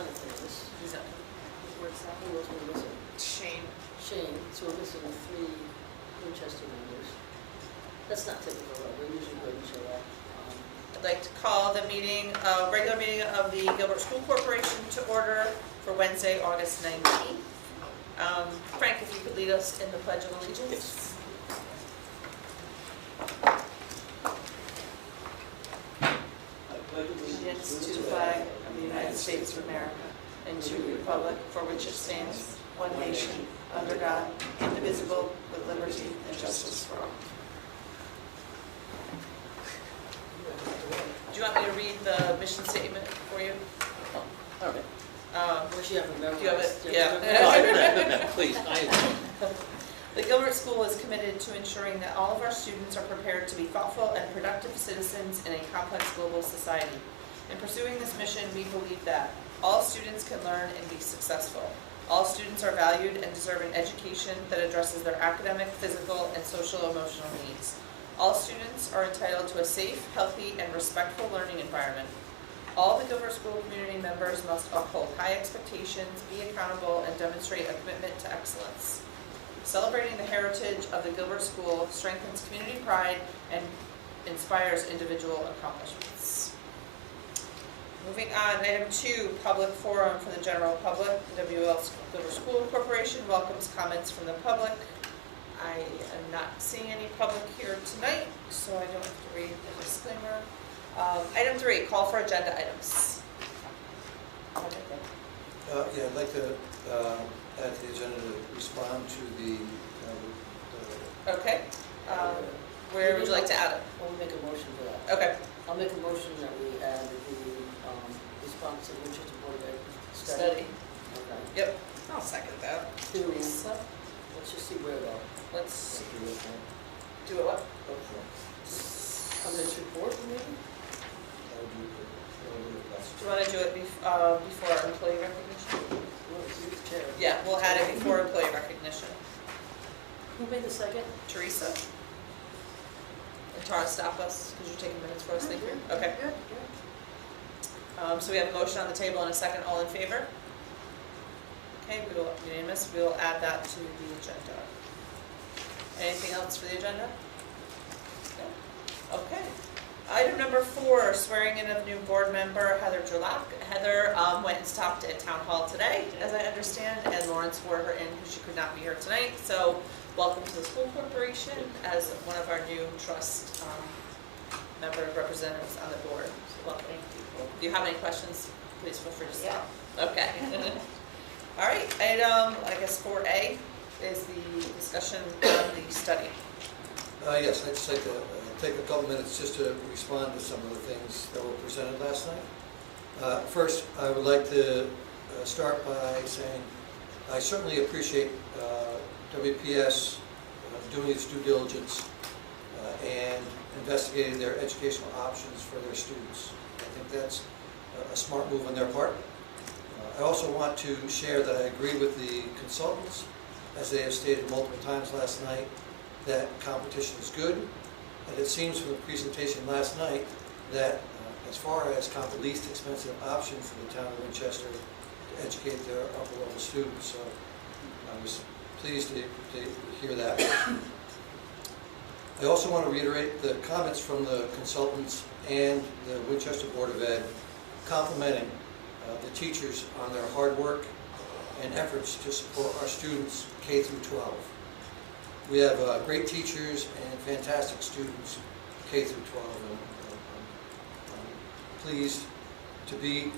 not attending this. He's not. Where's that? Who else are we missing? Shane. Shane, so we're missing 3 Winchester members. That's not typical, though. We're usually good and show up. I'd like to call the meeting, regular meeting of the Gilbert School Corporation to order for Wednesday, August 19th. Frank, if you could lead us in the Pledge of Allegiance. Allegiance to the flag of the United States of America and to the republic for which it stands, one nation, under God, indivisible, with liberty and justice for all. Do you want me to read the mission statement for you? All right. Wish you have a memorized. Do you have it? Do you Yeah. have it memorized? Please, The Gilbert School is committed to ensuring that all of our students are prepared to be thoughtful and productive citizens in a complex global society. In pursuing this mission, we believe that all students can learn and be successful. All students are valued and deserve an education that addresses their academic, physical, and social emotional needs. All students are entitled to a safe, healthy, and respectful learning environment. All the Gilbert School community members must uphold high expectations, be accountable, and demonstrate a commitment to excellence. Celebrating the heritage of the Gilbert School strengthens community pride and inspires individual accomplishments. Moving on, item 2, public forum for the general public. The Gilbert School Corporation welcomes comments from the public. I am not seeing any public here tonight, so I don't have to read the disclaimer. Item 3, call for agenda items. Yeah, I'd like to add to the agenda to respond to the Okay. Where would you like to add it? I'll make a motion for that. Okay. I'll make a motion that we add the response to the Winchester Board of Ed Study. Okay. Yep. I'll second that. Teresa. Let's just see where though. Let's do it what? On this report, maybe? Do you want to do it before employee recognition? Well, it's your chair. Yeah, we'll add it before employee recognition. Who made the second? Teresa? And Tara, stop us, because you're taking minutes for us, thank you. Okay. Good. So we have a motion on the table and a second, all in favor? Okay, we will, unanimous, we will add that to the agenda. Anything else for the agenda? No? Okay. Item number 4, swearing in of new board member Heather Gerlach. Heather went and stopped at Town Hall today, as I understand, and Lawrence swore her in because she could not be here tonight. So welcome to the school corporation as one of our new trust member representatives on the board. So welcome. If you have any questions, please feel free to stop. Yeah. Okay. All right, item, I guess 4A is the discussion on the study. Yes, I'd just like to take a couple minutes just to respond to some of the things that were presented last night. First, I would like to start by saying I certainly appreciate WPS doing its due diligence and investigating their educational options for their students. I think that's a smart move on their part. I also want to share that I agree with the consultants, as they have stated multiple times last night, that competition is good. And it seems from the presentation last night that as far as kind of the least expensive option for the town of Winchester to educate their upper level students. So I was pleased to hear that. I also want to reiterate the comments from the consultants and the Winchester Board of Ed complimenting the teachers on their hard work and efforts to support our students K through 12. We have great teachers and fantastic students K through 12. And I'm pleased to be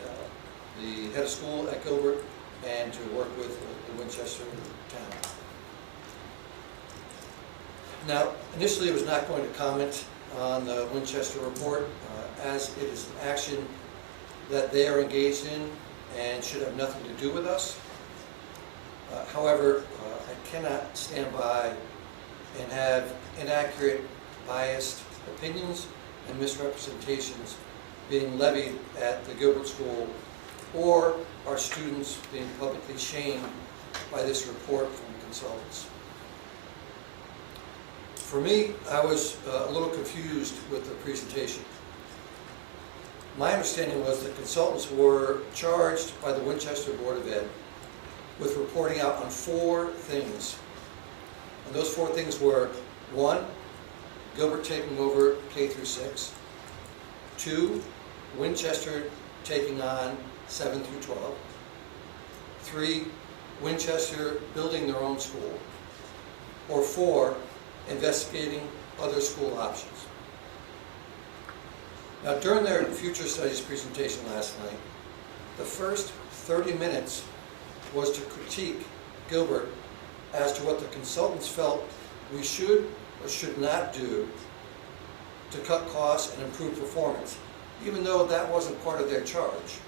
the head of school at Gilbert and to work with the Winchester town. Now, initially I was not going to comment on the Winchester report as it is an action that they are engaged in and should have nothing to do with us. However, I cannot stand by and have inaccurate, biased opinions and misrepresentations being levied at the Gilbert School or our students being publicly shamed by this report from the consultants. For me, I was a little confused with the presentation. my understanding was that consultants were charged by the Winchester Board of Ed with reporting out on 4 things. And those 4 things were: 1, Gilbert taking over K through 6. 2, Winchester taking on 7 through 12. 3, Winchester building their own school. Or 4, investigating other school options. Now, during their future studies presentation last night, the first 30 minutes was to critique Gilbert as to what the consultants felt we should or should not do to cut costs and improve performance, even though that wasn't part of their charge.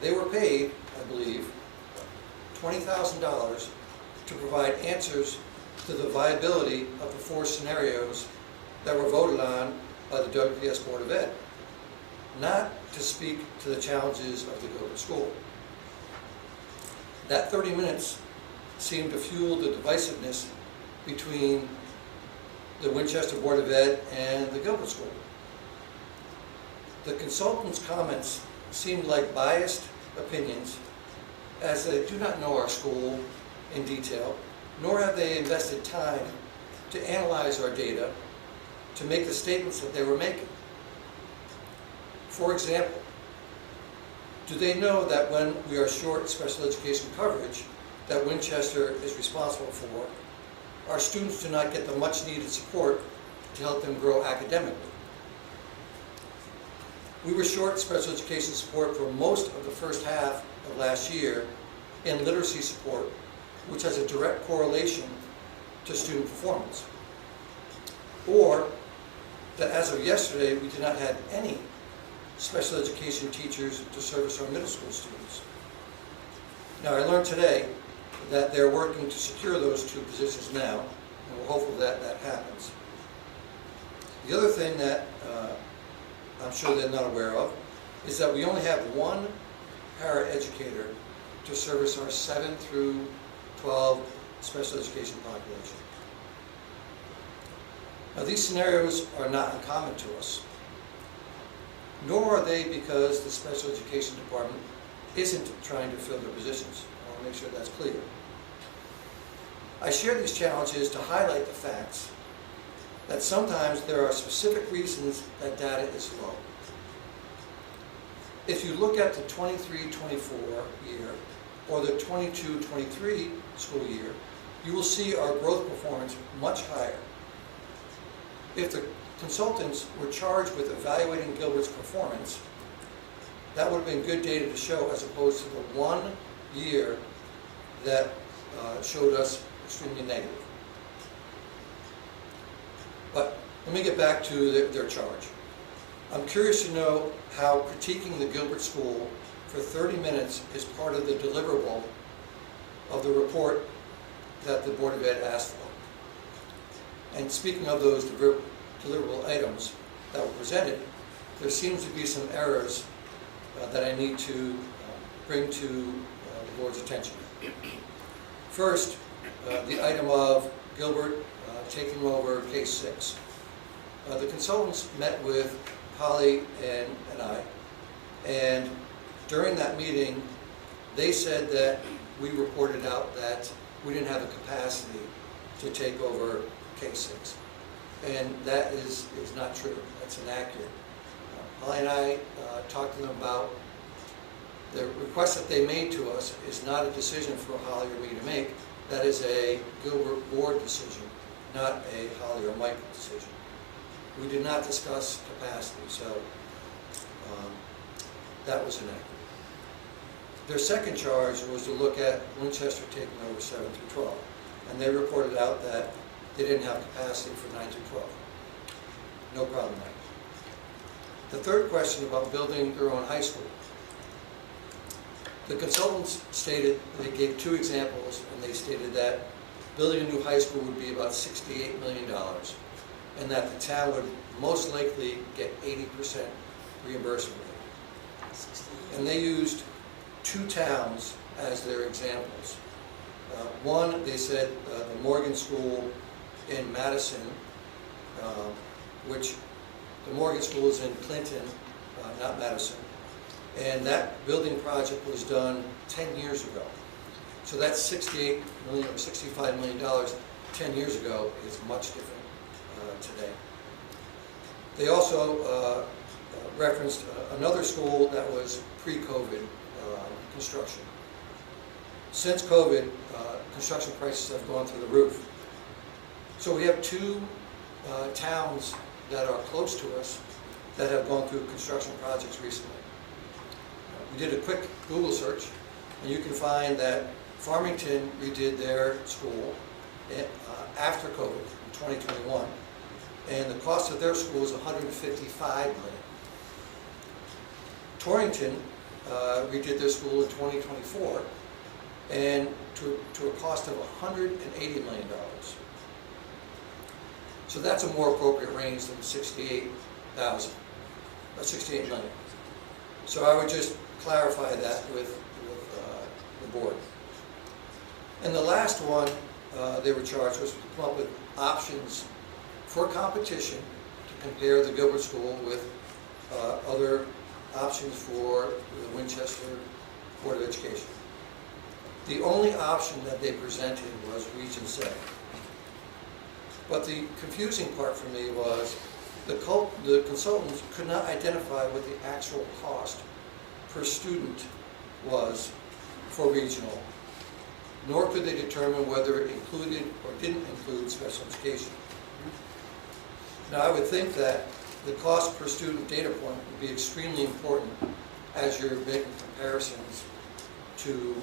They were paid, I believe, $20,000 to provide answers to the viability of the 4 scenarios that were voted on by the WPS Board of Ed, not to speak to the challenges of the Gilbert School. That 30 minutes seemed to fuel the divisiveness between the Winchester Board of Ed and the Gilbert School. The consultants' comments seemed like biased opinions, as they do not know our school in detail, nor have they invested time to analyze our data to make the statements that they were making. For example, do they know that when we are short special education coverage that Winchester is responsible for, our students do not get the much needed support to help them grow academically? We were short special education support for most of the first half of last year in literacy support, which has a direct correlation to student performance. Or that as of yesterday, we did not have any special education teachers to service our middle school students. Now, I learned today that they're working to secure those 2 positions now, and we're hopeful that that happens. The other thing that I'm sure they're not aware of is that we only have 1 paraeducator to service our 7 through 12 special education population. Now, these scenarios are not uncommon to us, nor are they because the special education department isn't trying to fill their positions. I want to make sure that's clear. I share these challenges to highlight the facts that sometimes there are specific reasons that data is low. If you look at the 23-24 year or the 22-23 school year, you will see our growth performance much higher. If the consultants were charged with evaluating Gilbert's performance, that would have been good data to show, as opposed to the 1 year that showed us extremely negative. But let me get back to their charge. I'm curious to know how critiquing the Gilbert School for 30 minutes is part of the deliverable of the report that the Board of Ed asked for. And speaking of those deliverable items that were presented, there seems to be some errors that I need to bring to the board's attention. First, the item of Gilbert taking over case 6. The consultants met with Holly and I, and during that meeting, they said that we reported out that we didn't have the capacity to take over case 6. And that is not true. That's inaccurate. Holly and I talked to them about the request that they made to us is not a decision for Holly or me to make. That is a Gilbert board decision, not a Holly or Mike decision. We did not discuss capacity, so that was inaccurate. Their second charge was to look at Winchester taking over 7 through 12, and they reported out that they didn't have capacity for 9 through 12. No problem there. The third question about building their own high school. The consultants stated, they gave 2 examples, and they stated that building a new high school would be about $68 million, and that the town would most likely get 80% reimbursement rate. And they used 2 towns as their examples. One, they said the Morgan School in Madison, which the Morgan School is in Clinton, not Madison. And that building project was done 10 years ago. So that $68 million or $65 million 10 years ago is much different today. They also referenced another school that was pre-COVID construction. Since COVID, construction prices have gone through the roof. So we have two towns that are close to us that have gone through construction projects recently. We did a quick Google search, and you can find that Farmington redid their school after COVID in 2021, and the cost of their school is $155 million. Torrington redid their school in 2024, and to a cost of $180 million. So that's a more appropriate range than 68,000, or 68 million. So I would just clarify that with the board. And the last one they were charged was to come up with options for competition to compare the Gilbert School with other options for the Winchester Board of Education. The only option that they presented was Region 7. But the confusing part for me was the consultants could not identify what the actual cost per student was for regional, nor could they determine whether it included or didn't include special education. Now, I would think that the cost per student data point would be extremely important as you're making comparisons to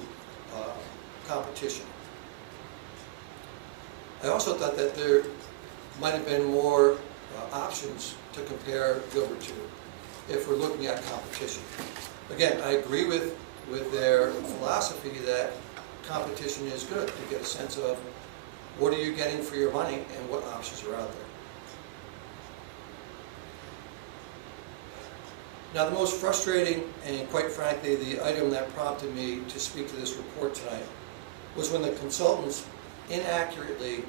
competition. I also thought that there might have been more options to compare Gilbert to if we're looking at competition. Again, I agree with their philosophy that competition is good to get a sense of what are you getting for your money and what options are out there. Now, the most frustrating and quite frankly the item that prompted me to speak to this report tonight was when the consultants inaccurately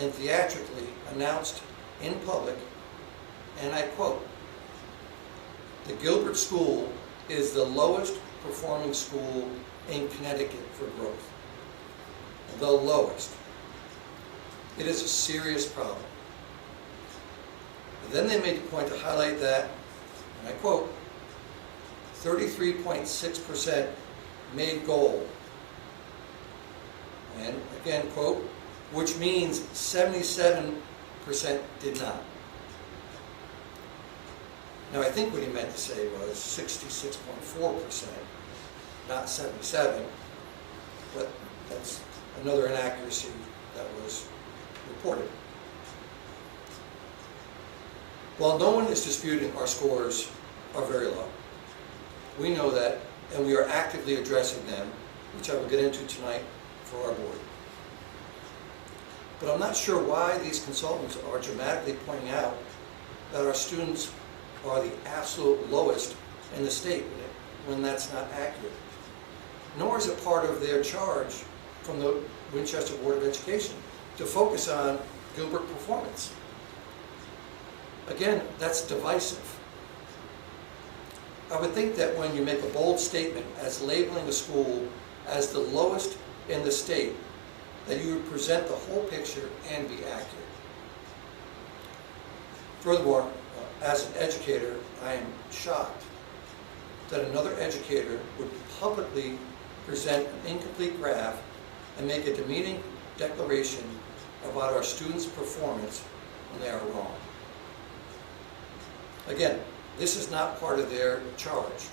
and theatrically announced in public, and I quote, "The Gilbert School is the lowest performing school in Connecticut for growth." The lowest. It is a serious problem. But then they made the point to highlight that, and I quote, 33.6% made goal. And again, quote, which means 77% did not. Now, I think what he meant to say was 66.4%, not 77, but that's another inaccuracy that was reported. While no one is disputing our scores are very low, we know that, and we are actively addressing them, which I will get into tonight for our board. But I'm not sure why these consultants are dramatically pointing out that our students are the absolute lowest in the state when that's not accurate. Nor is it part of their charge from the Winchester Board of Education to focus on Gilbert performance. Again, that's divisive. I would think that when you make a bold statement as labeling a school as the lowest in the state, that you would present the whole picture and be accurate. Furthermore, as an educator, I am shocked that another educator would publicly present an incomplete graph and make a demeaning declaration about our students' performance when they are wrong. Again, this is not part of their charge.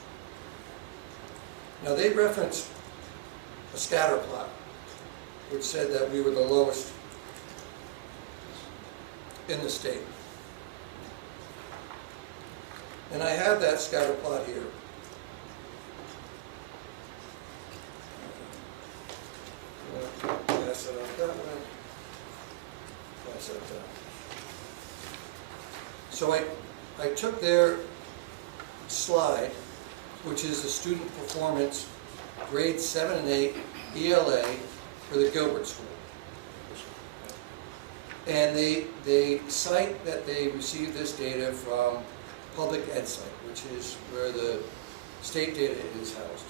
Now, they referenced a scatter plot which said that we were the lowest in the state. And I have that scatter plot here. Pass it up that way. Pass that down. So I took their slide, which is the student performance, grades 7 and 8, ELA, for the Gilbert School. And they cite that they received this data from public ed site, which is where the state data is housed.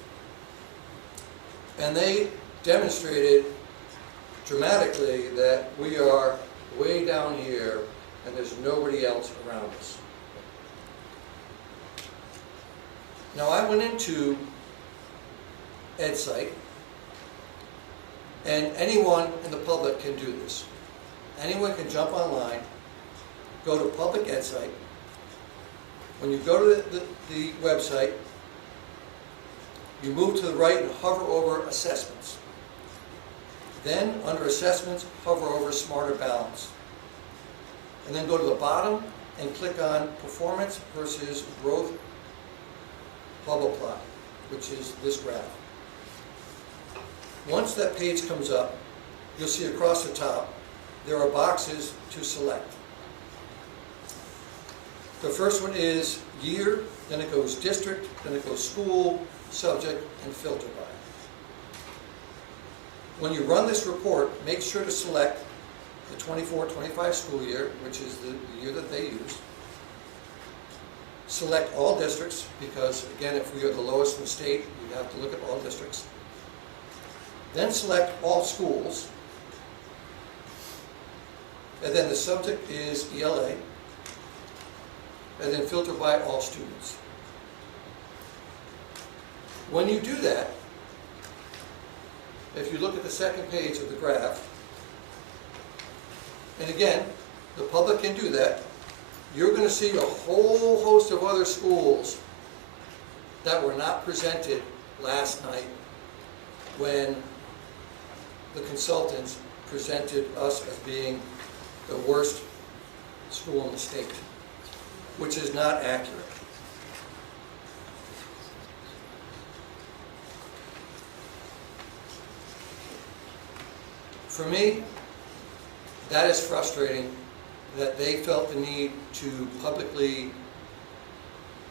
And they demonstrated dramatically that we are way down here and there's nobody else around us. Now I went into EdSite, and anyone in the public can do this. Anyone can jump online, go to public EdSite. When you go to the website, you move to the right and hover over Assessments. Then under Assessments, hover over Smarter Balance. And then go to the bottom and click on Performance versus Growth Bubble Plot, which is this graph. Once that page comes up, you'll see across the top, there are boxes to select. The first one is year, then it goes district, then it goes school, subject, and filter by. When you run this report, make sure to select the 24-25 school year, which is the year that they use. Select all districts, because again, if we are the lowest in the state, we have to look at all districts. Then select all schools. And then the subject is ELA. And then filter by all students. When you do that, if you look at the second page of the graph, and again, the public can do that, you're going to see a whole host of other schools that were not presented last night when the consultants presented us as being the worst school in the state, which is not accurate. For me, that is frustrating that they felt the need to publicly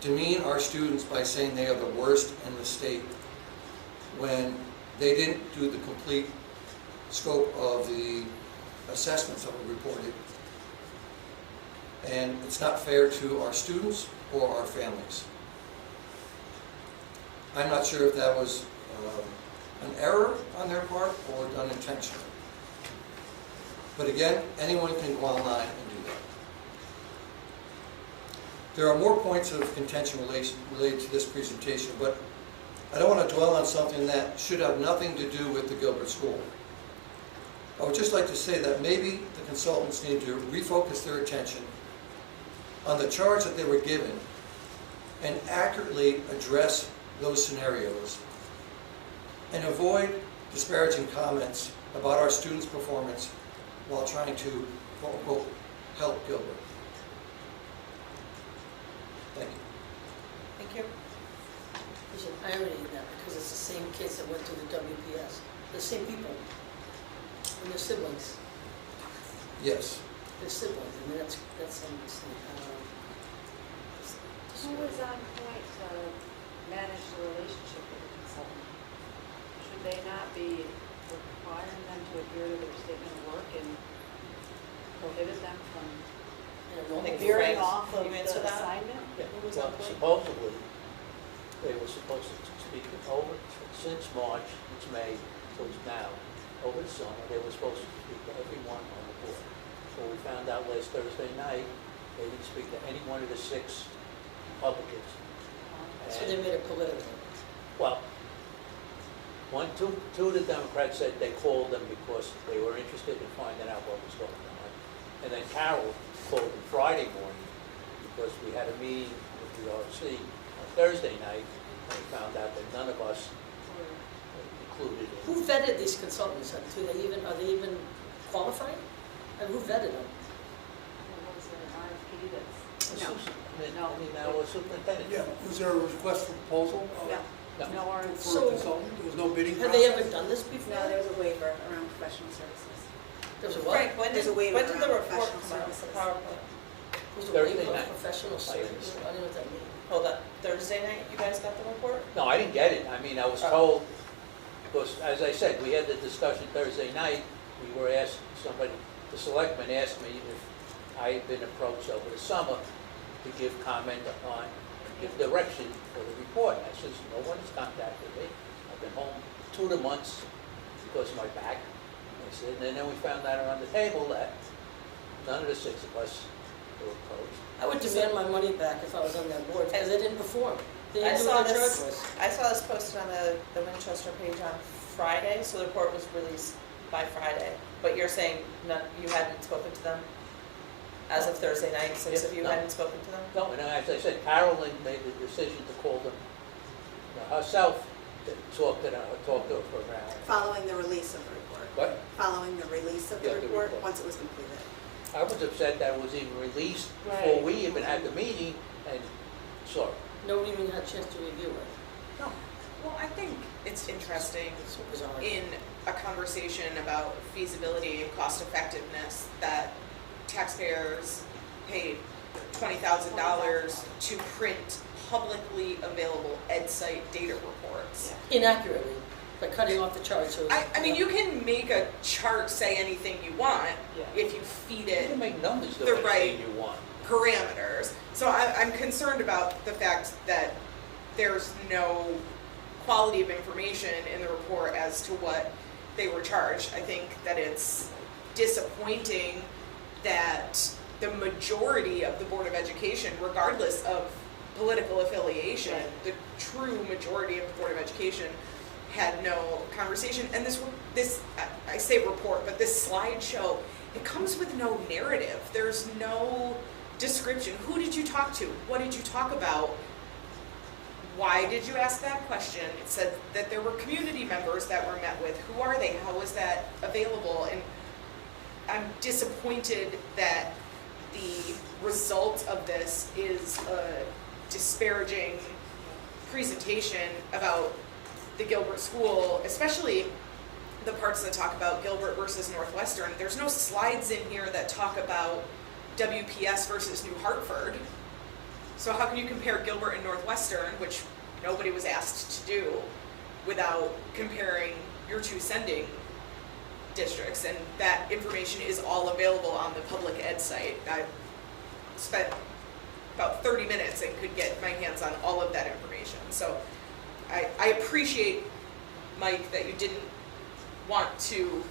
demean our students by saying they are the worst in the state when they didn't do the complete scope of the assessments that were reported. And it's not fair to our students or our families. I'm not sure if that was an error on their part or done intentionally. But again, anyone can go online and do that. There are more points of contention related to this presentation, but I don't want to dwell on something that should have nothing to do with the Gilbert School. I would just like to say that maybe the consultants need to refocus their attention on the charge that they were given and accurately address those scenarios and avoid disparaging comments about our students' performance while trying to, quote unquote, help Gilbert. Thank you. Thank you. There's an irony in that because it's the same kids that went to the WPS, the same people, and their siblings. Yes. Their siblings. I mean, that's some mistake. Who is on point to manage the relationship with the consultant? Should they not be requiring them to adhere to their statement of work and prohibit them from Like veering Frank, off of can you the answer that? assignment? Yeah, Who was well, on point? supposedly, they were supposed to speak over, since March, it's May, so it's now, over the summer, they were supposed to speak to everyone on the board. So we found out last Thursday night, they didn't speak to any one of the 6 Republicans. So they made it political. Well, two of the Democrats said they called them because they were interested in finding out what was going on. And then Carol called them Friday morning because we had a meeting with the RC on Thursday night, and we found out that none of us were included in. Who vetted these consultants? Are they even qualified? And who vetted them? Or was there an RFP that's? I mean, now a superintendent. Yeah, was there a request for proposal? No, No. no RFP. For So- a consultant? There was no bidding Have process? they ever done this before? No, there was a waiver around professional services. There was a what? Frank, when did There's a waiver the around report professional come out, the services. PowerPoint? Was it Thursday waiver of night. professional services? I don't know what that means. Hold up, Thursday night, you guys got the report? No, I didn't get it. I mean, I was told, because as I said, we had the discussion Thursday night. We were asked, the selectman asked me if I had been approached over the summer to give comment on, give direction for the report. I says, no one has contacted me. I've been home 2 months because of my back. I said, and then we found out around the table that none of the 6 of us were opposed. I would demand my money back if I was on that board, because they didn't perform. They I didn't do saw what their this, charge was. I saw this posted on the Winchester page on Friday, so the report was released by Friday. But you're saying none, you hadn't spoken to them as of Thursday night, 6 of you No. hadn't spoken to them? No, and as I said, Carolyn made the decision to call them herself, to talk to her for an hour. Following the release of the report. But Following the release of the Yeah, the report, report. once it was completed. I was upset that it was even released before Right. we even had the meeting, and sorry. Nobody even had a chance to review it. Well, I think it's interesting It's so bizarre. in a conversation about feasibility and cost effectiveness that taxpayers paid $20,000 to print publicly available EdSite data reports. Inaccurately, by cutting off the chart, so. I mean, you can make a chart say anything you want Yeah. if you feed You it can make numbers do the anything right you want. parameters. So I'm concerned about the fact that there's no quality of information in the report as to what they were charged. I think that it's disappointing that the majority of the Board of Education, regardless of political affiliation, the true majority of the Board of Education had no conversation. And this I say report, but this slideshow, it comes with no narrative. There's no description. Who did you talk to? What did you talk about? Why did you ask that question? It said that there were community members that were met with. Who are they? How is that available? And I'm disappointed that the result of this is a disparaging presentation about the Gilbert school, especially the parts that talk about Gilbert versus Northwestern. There's no slides in here that talk about WPS versus New Hartford. So how can you compare Gilbert and Northwestern, which nobody was asked to do, without comparing your two sending districts? And that information is all available on the public ed site. I spent about 30 minutes and could get my hands on all of that information. So I appreciate, Mike, that you didn't want to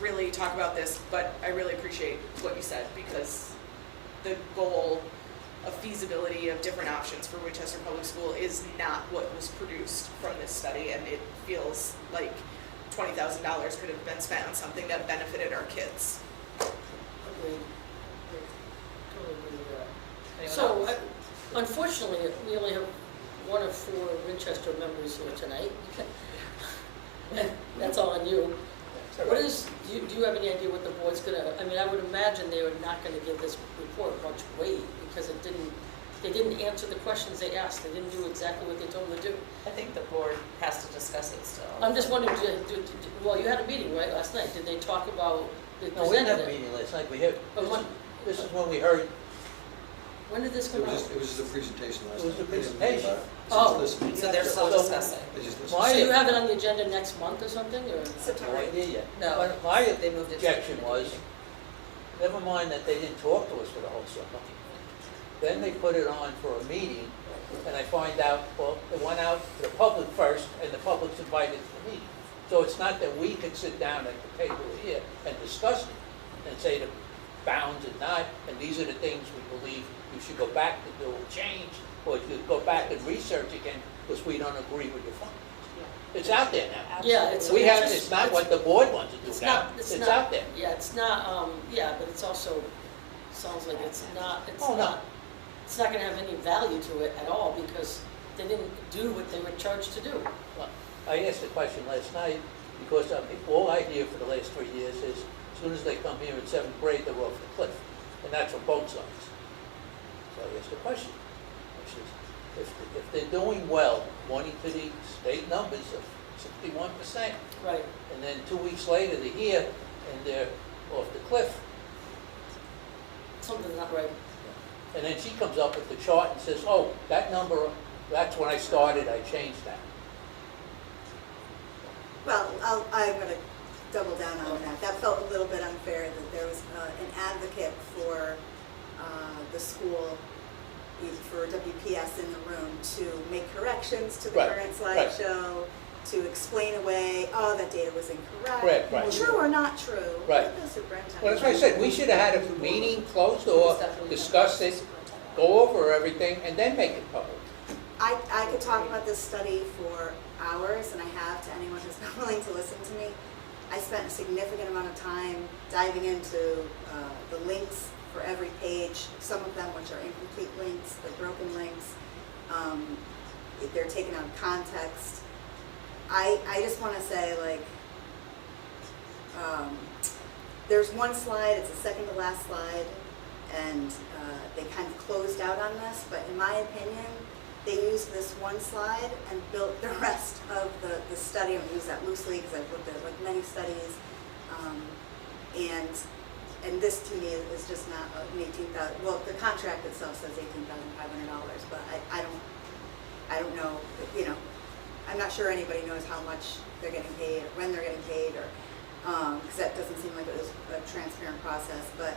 really talk about this, but I really appreciate what you said, because the goal of feasibility of different options for Winchester Public School is not what was produced from this study, and it feels like $20,000 could have been spent on something that benefited our kids. Agreed. Totally agree with that. Anyone So, else? unfortunately, we only have 1 of 4 Winchester members here tonight. That's all on you. That's all What right. is, do you have any idea what the board's gonna, I mean, I would imagine they were not gonna give this report much weight, because they didn't answer the questions they asked, they didn't do exactly what they told them to do. I think the board has to discuss it still. I'm just wondering, well, you had a meeting, right, last night, did they talk about, they No, we didn't have presented a it? meeting last night. We had, But this is when we heard, When did this It come was out? just, it was just a presentation last It was night. a They didn't presentation. meet about it. Oh. Just listening. So they're still So- discussing. They just listened. My- So you have it on the agenda next month or something, or? no idea yet. No, But my they moved it to objection the was, meeting. never mind that they didn't talk to us for the whole summer. Then they put it on for a meeting, and I find out, well, it went out to the public first, and the public's invited to the meeting. So it's not that we could sit down at the table here and discuss it, and say the bounds and not, and these are the things we believe you should go back to do a change, or you go back and research again, because we don't agree with your findings. It's out there now. Yeah, it's. We have, just- it's not what the board wants to It's do now, not, it's not- out there. Yeah, it's not, yeah, but it's also, sounds like it's not, Oh, no. it's not gonna have any value to it at all, because they didn't do what they were charged to do. Well, I asked the question last night, because all I hear for the last 3 years is, as soon as they come here in 7th grade, they're off the cliff, and that's on both sides. So I asked the question, which is, if they're doing well, pointing to the state numbers of 61%, Right. and then 2 weeks later, they're here, and they're off the cliff, Something's not right. and then she comes up with the chart and says, oh, that number, that's when I started, I changed that. Well, I'm going to double down on that. That felt a little bit unfair that there was an advocate for the school for WPS in the room to make corrections to the Right, current right. slideshow, to explain away, oh, that data was incorrect. Correct, right. True or not true. Right. let the superintendent Well, that's what I said, we should have had a meeting, closed door, discuss it, go over everything, and then make it public. I could talk about this study for hours, and I have to anyone who's not willing to listen to me. I spent a significant amount of time diving into the links for every page, some of them which are incomplete links, they're broken links. They're taken out of context. I just want to say, like, there's one slide, it's the second to last slide, and they kind of closed out on this, but in my opinion, they used this one slide and built the rest of the study. I'm going to use that loosely because I've looked at like many studies, and this to me is just not an $18,000. Well, the contract itself says $18,500, but I don't know. You know, I'm not sure anybody knows how much they're getting paid or when they're getting paid, or because that doesn't seem like it was a transparent process. But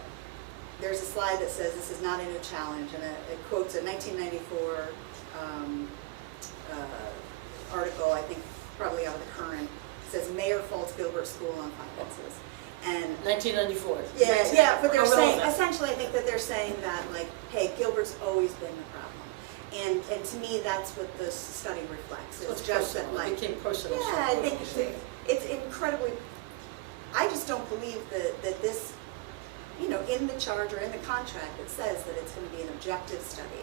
there's a slide that says this is not a new challenge, and it quotes a 1994 article, I think probably out of the Current. It says Mayor faults Gilbert School on finances. And 1994. yeah, but they're saying, Irrelevant. essentially I think that they're saying that, like, hey, Gilbert's always been the problem. And to me, that's what this study reflects. So It's it's just that, personal, it like, became personal. yeah, I think it's incredibly, I just don't believe that this, you know, in the charge or in the contract, it says that it's going to be an objective study.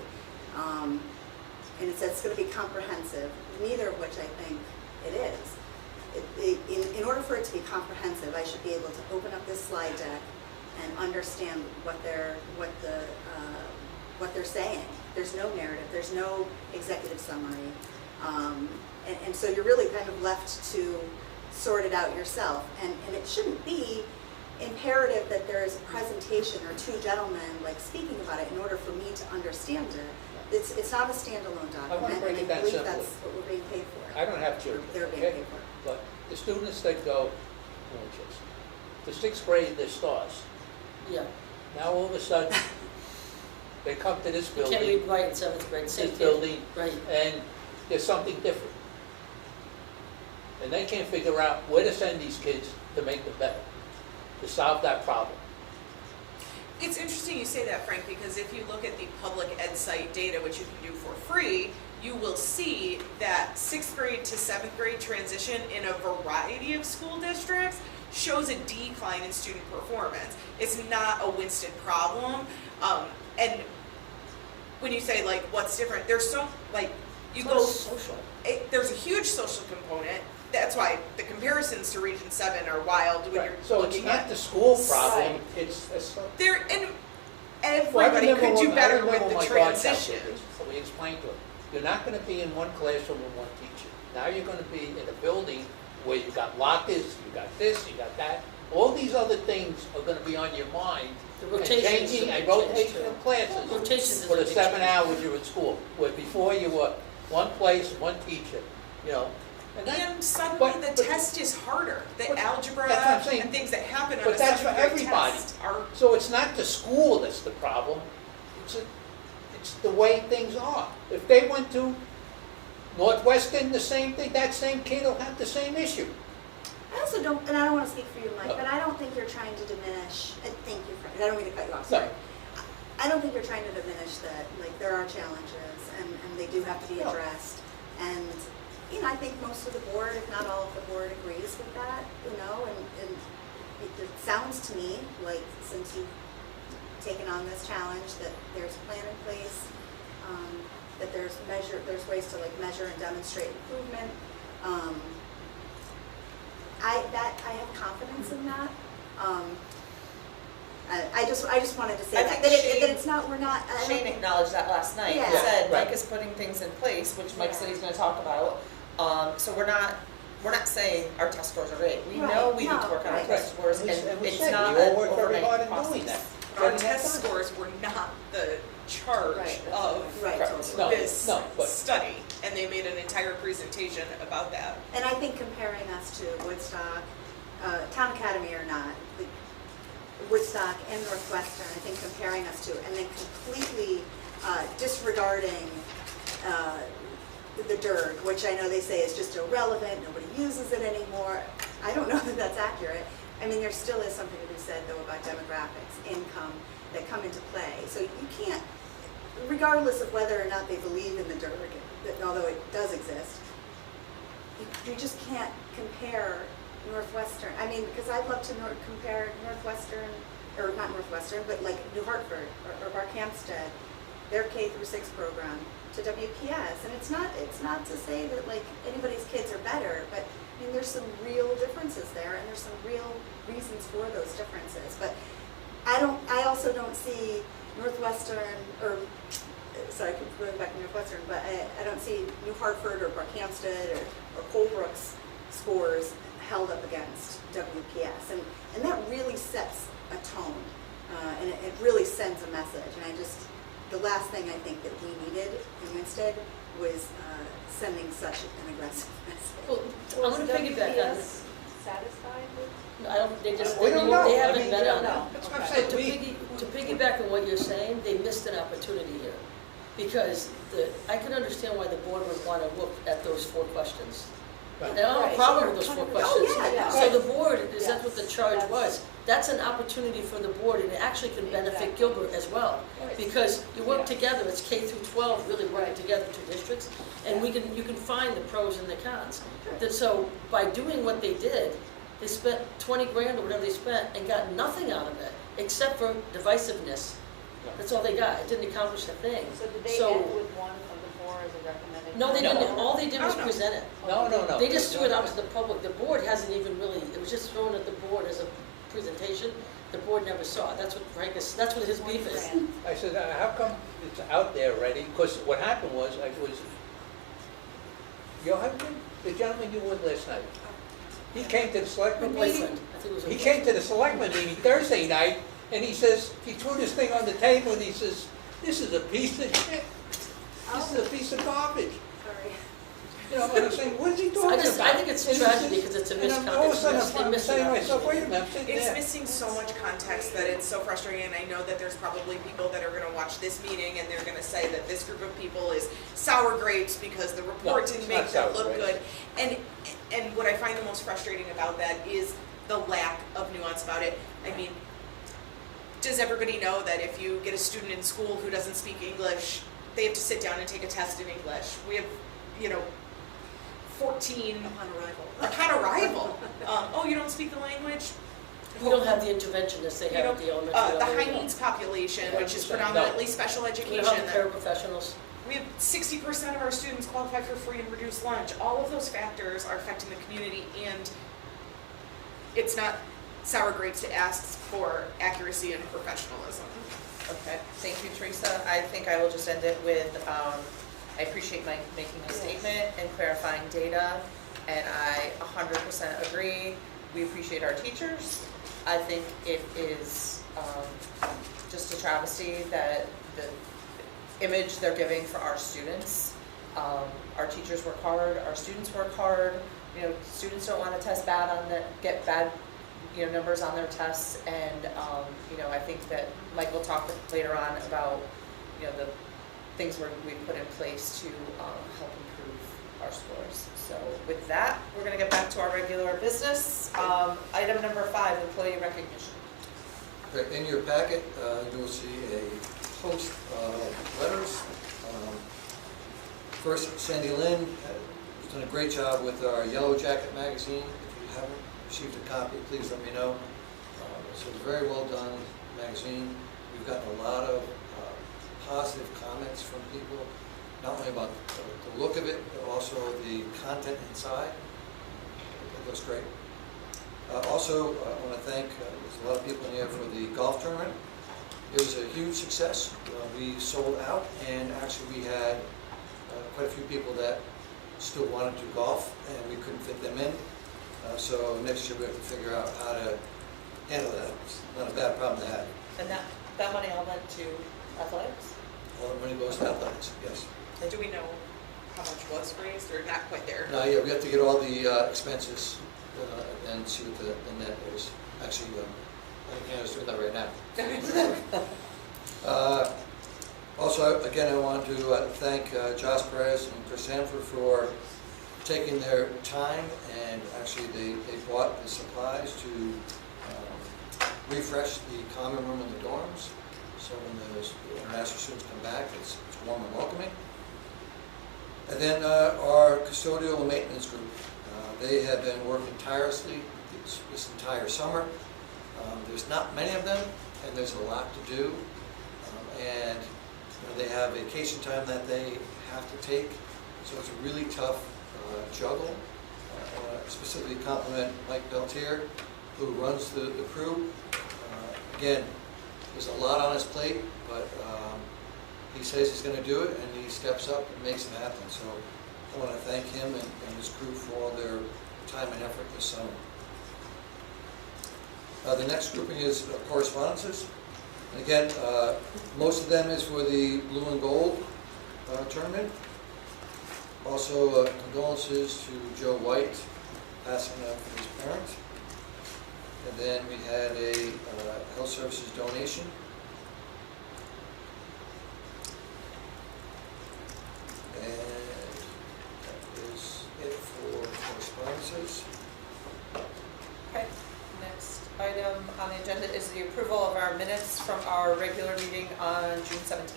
And it says it's going to be comprehensive, neither of which I think it is. In order for it to be comprehensive, I should be able to open up this slide deck and understand what they're saying. There's no narrative, there's no executive summary, and so you're really kind of left to sort it out yourself. And it shouldn't be imperative that there is a presentation or two gentlemen like speaking about it in order for me to understand it. It's not a standalone I want to document, break and it I down believe simply. that's what we're being paid for. I don't have children, They're being okay? paid for. But the students that go, the sixth grade, they're stars. Yeah, Now all of a sudden, they come to this you can't building, read right in 7th grade, this same kid. building, Right. and there's something different. And they can't figure out where to send these kids to make them better, to solve that problem. It's interesting you say that, Frank, because if you look at the public ed site data, which you can do for free, you will see that 6th grade to 7th grade transition in a variety of school districts shows a decline in student performance. It's not a Winsted problem. And when you say, like, what's different, there's so, like, you So go, it's social. there's a huge social component. That's why the comparisons to Region 7 are wild when you're So it's looking not at. the school problem, Right. it's. There, and Well, I everybody remember could do when- better I remember with when the my daughter's out transition. there, So we explained to them, you're not gonna be in one classroom with one teacher. Now you're gonna be in a building where you got lockers, you got this, you got that. All these other things are gonna be on your mind. The And rotation is changing a and big change, rotation too. of classes. Rotation is a For the big 7 change. hours you're in school, where before you were one place, one teacher, you know. that- And suddenly but- the but- test is harder. The but algebra that's what I'm saying. and things that happen on But a that's for 7th grade everybody. test are. So it's not the school that's the problem, it's the way things are. If they went to Northwestern, the same thing, that same kid will have the same issue. I also don't, and I don't want to speak for you, Mike, No. but I don't think you're trying to diminish, and thank you, Frank, I don't mean to cut you off, No. sorry. I don't think you're trying to diminish that, like, there are challenges, and they do have to be No. addressed. And, you know, I think most of the board, if not all of the board, agrees with that, you know, and it sounds to me like, since you've taken on this challenge, that there's a plan in place, that there's ways to, like, measure and demonstrate improvement. I have confidence in that. I just wanted to say I that, think that it's not, we're not. I don't Shane think- acknowledged that last night. He Yeah. said Right. Mike is putting things in place, which Mike said Yeah. he's gonna talk about. So we're not saying our test scores are great. We Right. know we need to No, work on our right. test scores, And and we it's said, not we all an work very hard overnight in doing that. process. Our Getting that test done. scores were not the charge Right. of Right. No, this no, but- study, and they made an entire presentation about that. And I think comparing us to Woodstock, Town Academy or not, Woodstock and Northwestern, I think comparing us to, and then completely disregarding the DIRG, which I know they say is just irrelevant, nobody uses it anymore. I don't know that that's accurate. I mean, there still is something to be said, though, about demographics, income, that come into play. So you can't, regardless of whether or not they believe in the DIRG, although it does exist, you just can't compare Northwestern. I mean, because I'd love to compare Northwestern, or not Northwestern, but like New Hartford or Barkhamsted, their K through 6 program to WPS. And it's not to say that like anybody's kids are better, but I mean, there's some real differences there, and there's some real reasons for those differences. But I also don't see Northwestern, or sorry, I keep going back to Northwestern, but I don't see New Hartford or Barkhamsted or Colebrook's scores held up against WPS. And that really sets a tone, and it really sends a message. And the last thing I think that we needed in Winsted was sending such an aggressive message. Well, I'm gonna piggyback on this. Satisfied with? I don't, they just, We they don't know. I haven't mean, met we don't on know. it. That's what I'm But saying. to piggyback on what you're saying, they missed an opportunity here. Because I can understand why the board would want to look at those 4 questions. Right. And I don't have a problem with those 4 questions. yeah. So the board, that's what the Yes, charge that's- was. That's an opportunity for the board, and it actually can benefit Exactly. Gilbert as well. Right. Because you work Yeah. together, it's K through 12, really working together, 2 districts, and you can find the pros and the cons. So by doing what they did, they spent 20 grand or whatever they spent and got nothing out of it, except for divisiveness. That's all they got. It didn't accomplish a thing. So did they So- end with one of the 4 as a recommended? No, they No. didn't. All they did was Oh, no. present it. No. They just threw it out to the public. The board hasn't even really, it was just thrown at the board as a presentation. The board never saw it. That's what Frank is, that's what his beef is. I said, how come it's out there already? Because what happened was, the gentleman you were with last night, he came to the Her selectmen boyfriend, meeting. I think it was her He came to boyfriend. the selectmen meeting Thursday night, and he says, he threw this thing on the table, and he says, this is a piece of shit. This is a piece of garbage. Sorry. You know, and I'm saying, what is he talking about? I think it's a And he tragedy says- because it's a and I'm all of a sudden, misconduct. They I'm missed saying an to myself, wait a opportunity. minute, I'm sitting It's there. missing so much context that it's so frustrating, and I know that there's probably people that are gonna watch this meeting and they're gonna say that this group of people is sour grapes because the report No, didn't it's not make them sour look grapes. good. And what I find the most frustrating about that is the lack of nuance about it. I mean, does everybody know that if you get a student in school who doesn't speak English, they have to sit down and take a test in English? We have, 14 Upon arrival. upon arrival. Oh, you don't speak the language? We don't have the interventionists they have at the elementary level. The high we don't. needs population, Yeah, which is no. predominantly special We education. don't have the paraprofessionals. We have 60% of our students qualify for free and reduced lunch. All of those factors are affecting the community, and it's not sour grapes to ask for accuracy and professionalism. Okay, thank you, Teresa. I think I will just end it with, I appreciate Mike making a statement and clarifying data, and I 100% agree. We appreciate our teachers. I think it is just a travesty that the image they're giving for our students. Our teachers work hard, our students work hard. Students don't want to test bad get bad numbers on their tests, and I think that Mike will talk later on about the things we've put in place to help improve our scores. So with that, we're going to get back to our regular business. Item number 5, employee recognition. Okay, in your packet, you will see a host of letters. First, Sandy Lynn has done a great job with our Yellow Jacket magazine. If you haven't received a copy, please let me know. It's a very well done magazine. We've gotten a lot of positive comments from people, not only about the look of it, but also the content inside. It looks great. Also, I want to thank, there's a lot of people in here for the golf tournament. It was a huge success. We sold out, and actually we had quite a few people that still wanted to golf, and we couldn't fit them in. So next year we have to figure out how to handle that. It's not a bad problem to have. And that money all went to athletics? All the money goes to athletics, yes. Do we know how much was raised, or not quite there? Now, yeah, we have to get all the expenses and see what the net is. Actually, I think Hannah's doing that right now. Also, again, I want to thank Josh Perez and Chris Sanford for taking their time, and actually they bought the supplies to refresh the common room in the dorms, so when the international students come back, it's warm and welcoming. And then our custodial and maintenance group, they have been working tirelessly this entire summer. There's not many of them, and there's a lot to do, and they have vacation time that they have to take, so it's a really tough juggle. I want to specifically compliment Mike Beltier, who runs the crew. Again, there's a lot on his plate, but he says he's going to do it, and he steps up and makes it happen. So I want to thank him and his crew for all their time and effort this summer. The next grouping is correspondences. And again, most of them is for the blue and gold tournament. Also, condolences to Joe White, passing out for his parents. And then we had a health services donation. And that is it for correspondences. Okay, next item on the agenda is the approval of our minutes from our regular meeting on June 17th.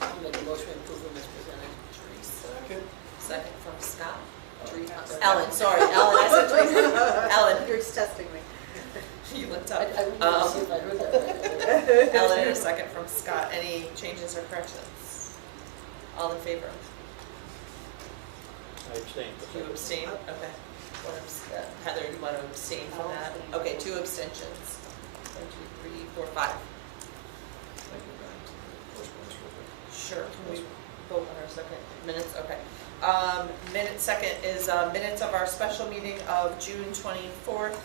I'll make a motion to approve them as presented. Teresa. Second from Scott. Ellen, sorry, Ellen, I said Teresa. Ellen, You're just testing me. you looked I up. wanted to see if I heard that right. Ellen, and a second from Scott. Any changes or corrections? All in favor? I abstain. You abstain? Okay. Heather, you want to abstain from I'll that? abstain. Okay, 2 abstentions. 1, 2, 3, 4, 5. Thank you, back to the correspondence real quick. Sure, can we vote on our second minutes? Okay. Second is minutes of our special meeting of June 24th,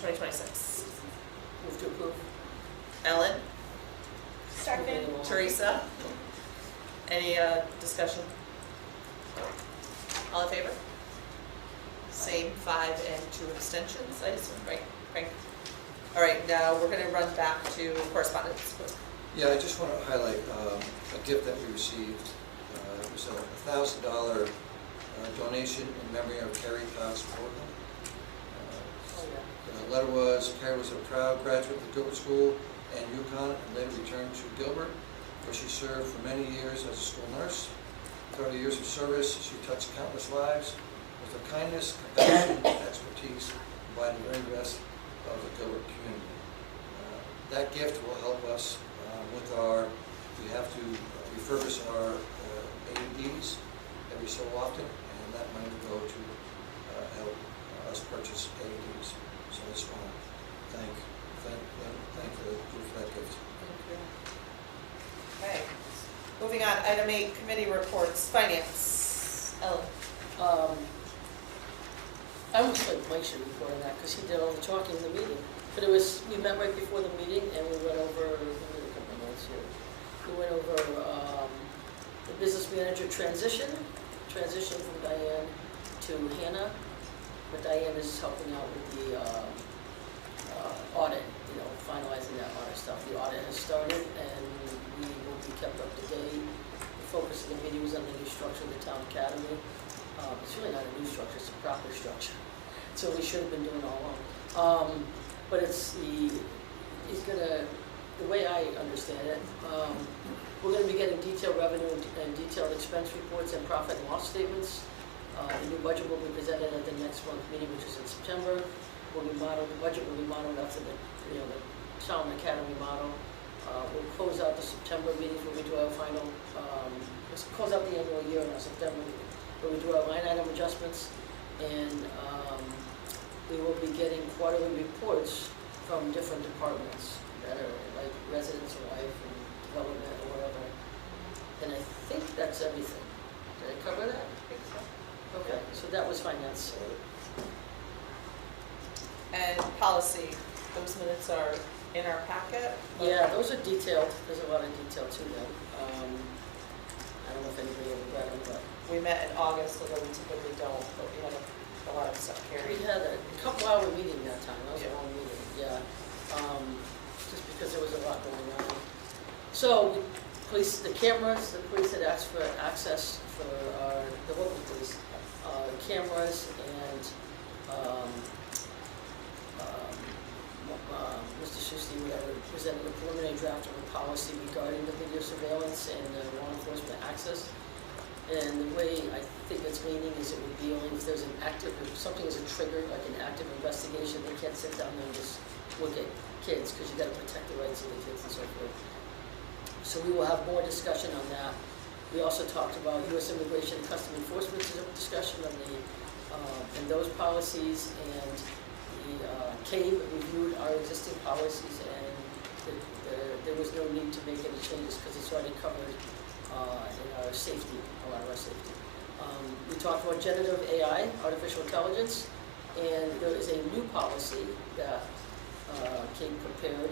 2026. Move to approve. Ellen? Second. Teresa? Any discussion? All in favor? Same 5 and 2 abstentions, I assume, right, Frank? All right, now we're gonna run back to correspondence. Yeah, I just want to highlight a gift that we received. It was a $1,000 donation in memory of Carrie Cox Portland. Oh, yeah. The letter was, Carrie was a proud graduate of the Gilbert School and UConn, and later returned to Gilbert, where she served for many years as a school nurse. 30 years of service, she touched countless lives with her kindness, compassion, and expertise, providing the very best of the Gilbert community. That gift will help us with we have to refurbish our AEDs every so often, and that money will go to help us purchase AEDs. So I just want to thank the group for that gift. Thank you. Okay, moving on, item 8, committee reports, finance. Ellen? I almost like Mike should report on that, because he did all the talking in the meeting. But it was, we met right before the meeting, and we went over, let me look at my notes here. We went over the business manager transition from Diane to Hannah. But Diane is helping out with the audit, finalizing that audit stuff. The audit has started, and we will be kept up to date. The focus of the meeting was on the new structure of the town academy. It's really not a new structure, it's a proper structure. So we should have been doing all along. But he's gonna, the way I understand it, we're gonna be getting detailed revenue and detailed expense reports and profit and loss statements. The new budget will be presented at the next month's meeting, which is in September. The budget will be modeled after the town academy model. We'll close out the September meetings where we do our final, let's close out the annual year in our September meeting, where we do our line item adjustments, and we will be getting quarterly reports from different departments that are like residence or life and development or whatever. And I think that's everything. Did I cover that? I think so. Okay, so that was finance. And policy, those minutes are in our packet. Yeah, those are detailed. There's a lot of detail to them. I don't know if anybody ever read them, but We met in August, although we typically don't, but we had a lot of stuff we carried. had a couple-hour meeting that time. That was a Yeah. long meeting, yeah. Just because there was a lot going on. So police, the cameras, the police had asked for access for the local police, cameras and, Mr. Schuster, whatever, presented a preliminary draft of a policy regarding the video surveillance and law enforcement access. And the way I think it's meaning is it would be only if there's an active, if something is a trigger, like an active investigation, they can't sit down there and just look at kids, because you gotta protect the rights of the kids and so forth. So we will have more discussion on that. We also talked about U.S. Immigration and Customs Enforcement discussion on the, and those policies, and the CAVE reviewed our existing policies, and there was no need to make any changes because it's already covered in our safety, a lot of our safety. We talked about generative AI, artificial intelligence, and there is a new policy that came prepared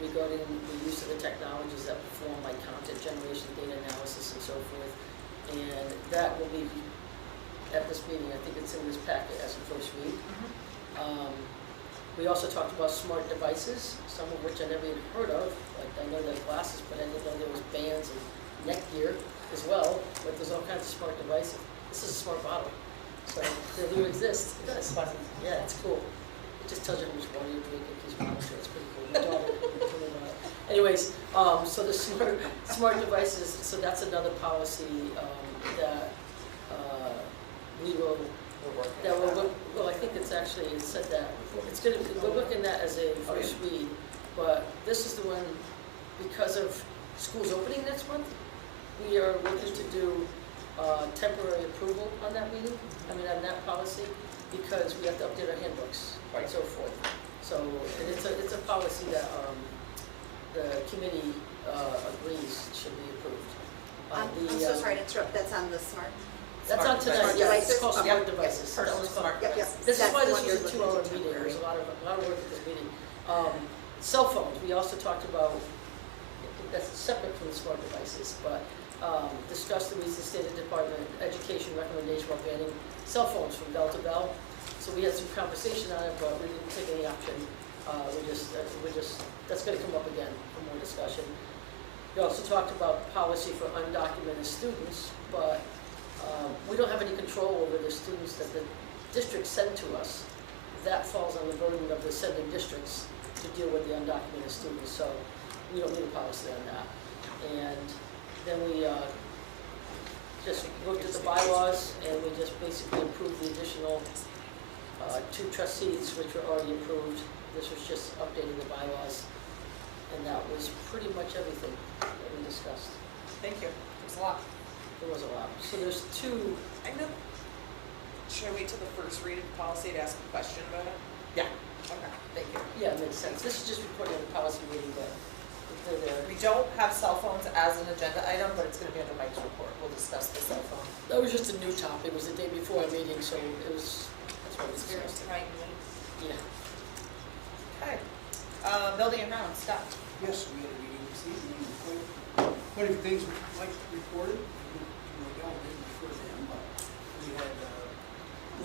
regarding the use of the technologies that perform like content generation, data analysis, and so forth. And that will be at this meeting. I think it's in this packet as a first read. We also talked about smart devices, some of which I never even heard of. Like I know there are glasses, but I didn't know there was bands and neck gear as well. But there's all kinds of smart devices. This is a smart bottle, so they do exist. It does. Yeah, it's cool. It just tells you how much water you're drinking. Keeps monitoring. It's pretty cool. My daughter told me about it. Anyways, so the smart devices. So that's another policy that we will. That we'll look. Well, I think it's actually it said that it's gonna. We're looking at as a first read, but this is the one because of schools opening next month. We are looking to do temporary approval on that meeting. I mean, on that policy, because we have to update our handbooks and so forth. So and it's a policy that the committee agrees should be approved. I'm so sorry to interrupt, that's on the smart. That's on tonight, Smart yeah, it's devices? called Okay. smart devices. That was called- Yep, yep. This is That's why the this one was you're a looking 2-hour to meeting, there was temporary. a lot of work at this meeting. Cell phones, we also talked about, that's separate from the smart devices, but discussed the recent State of Department Education recommendation about banning cell phones from bell to bell. So we had some conversation on it, but we didn't take any action. We're just, that's gonna come up again for more discussion. We also talked about policy for undocumented students, but we don't have any control over the students that the districts send to us. That falls on the burden of the sending districts to deal with the undocumented students, so we don't need a policy on that. And then we just looked at the bylaws, and we just basically approved the additional 2 trustees, which were already approved. This was just updating the bylaws, and that was pretty much everything that we discussed. Thank you. There's a lot. There was a lot. So there's 2, I'm gonna, should I wait till the first read of the policy to ask a question about it? Yeah. Okay, thank you. yeah, it makes sense. This is just reporting on the policy meeting, but they're there. We don't have cell phones as an agenda item, but it's gonna be under Mike's report. We'll discuss the cell phone. That was just a new topic. It was the day before our meeting, so it was, that's what we It's very discussed. timely. Yeah. Okay. Building and grounds, Scott. Yes, we had a meeting this evening, quite a few things Mike reported, you know, didn't refer to him, but we had a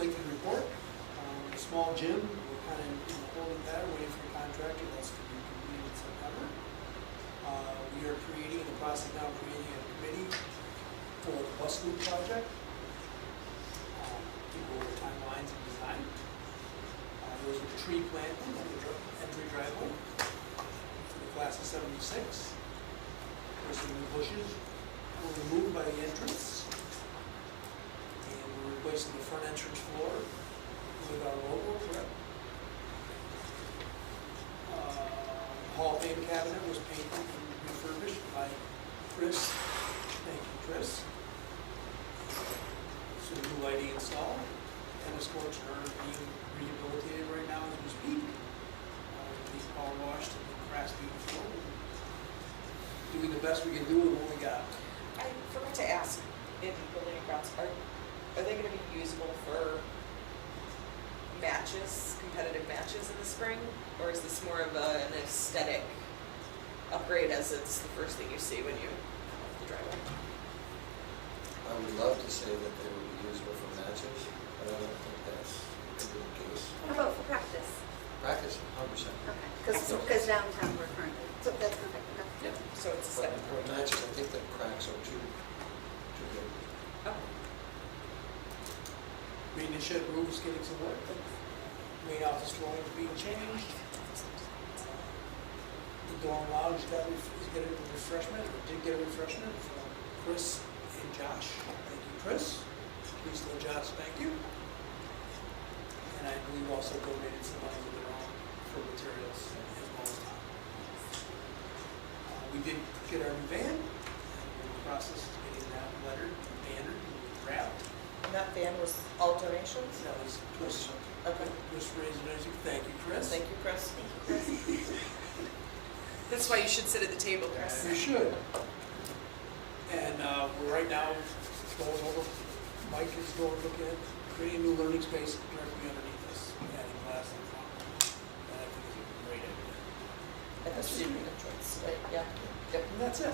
lengthy report, a small gym, we're kind of in the holding pattern, waiting for a contractor, that's to be completed in September. We are creating, in the process now, creating a committee for the bus loop project. To go over timelines and design. There was a tree planting at the entry driveway for the class of 76. There's some new bushes were removed by the entrance. And we're replacing the front entrance floor with our logo, correct? Hall fame cabinet was painted and refurbished by Chris. Thank you, Chris. Some new lighting installed. Tennis courts are being rehabilitated right now as we speak. Being power washed and grass being flown. Doing the best we can do with what we got. I forgot to ask, in building and grounds, are they gonna be usable for matches, competitive matches in the spring? Or is this more of an aesthetic upgrade as it's the first thing you see when you the driveway? I would love to say that they would be usable for matches, but I don't think that's could be the case. How about for practice? Practice, 100%. Okay, because downtown we're currently, so that's perfect, okay. So it's But aesthetic. for matches, I think shed roof is getting some work. Main office flooring is being changed. The dorm lounge is getting a refreshment, or did get a refreshment from Chris and Josh. Thank you, Chris. Please tell Josh, thank you. And I believe also donated some money of their own for materials as well as time. We did get our new van, and we're in the process of getting that lettered, bannered, and wrapped. And that van was all donations? That was Chris. Okay. Chris raised it. Thank you, Chris. Thank you, Chris. That's why you should sit at the table, Chris. You should. And we're right now going over, Mike is going to look at creating a new learning space directly underneath us, adding glass and front. And I think it's a great idea. At the student entrance, right, yeah. Yep. And that's it.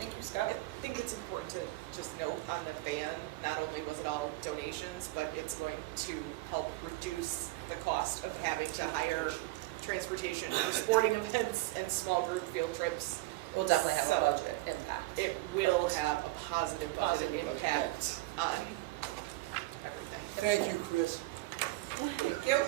Thank you, Scott. I think it's important to just note on the van, not only was it all donations, but it's going to help reduce the cost of having to hire transportation for sporting events and small group field trips. We'll definitely have a So, budget impact. It will have a positive budget Positive budget, impact on everything. Thank you, Chris. Thank you.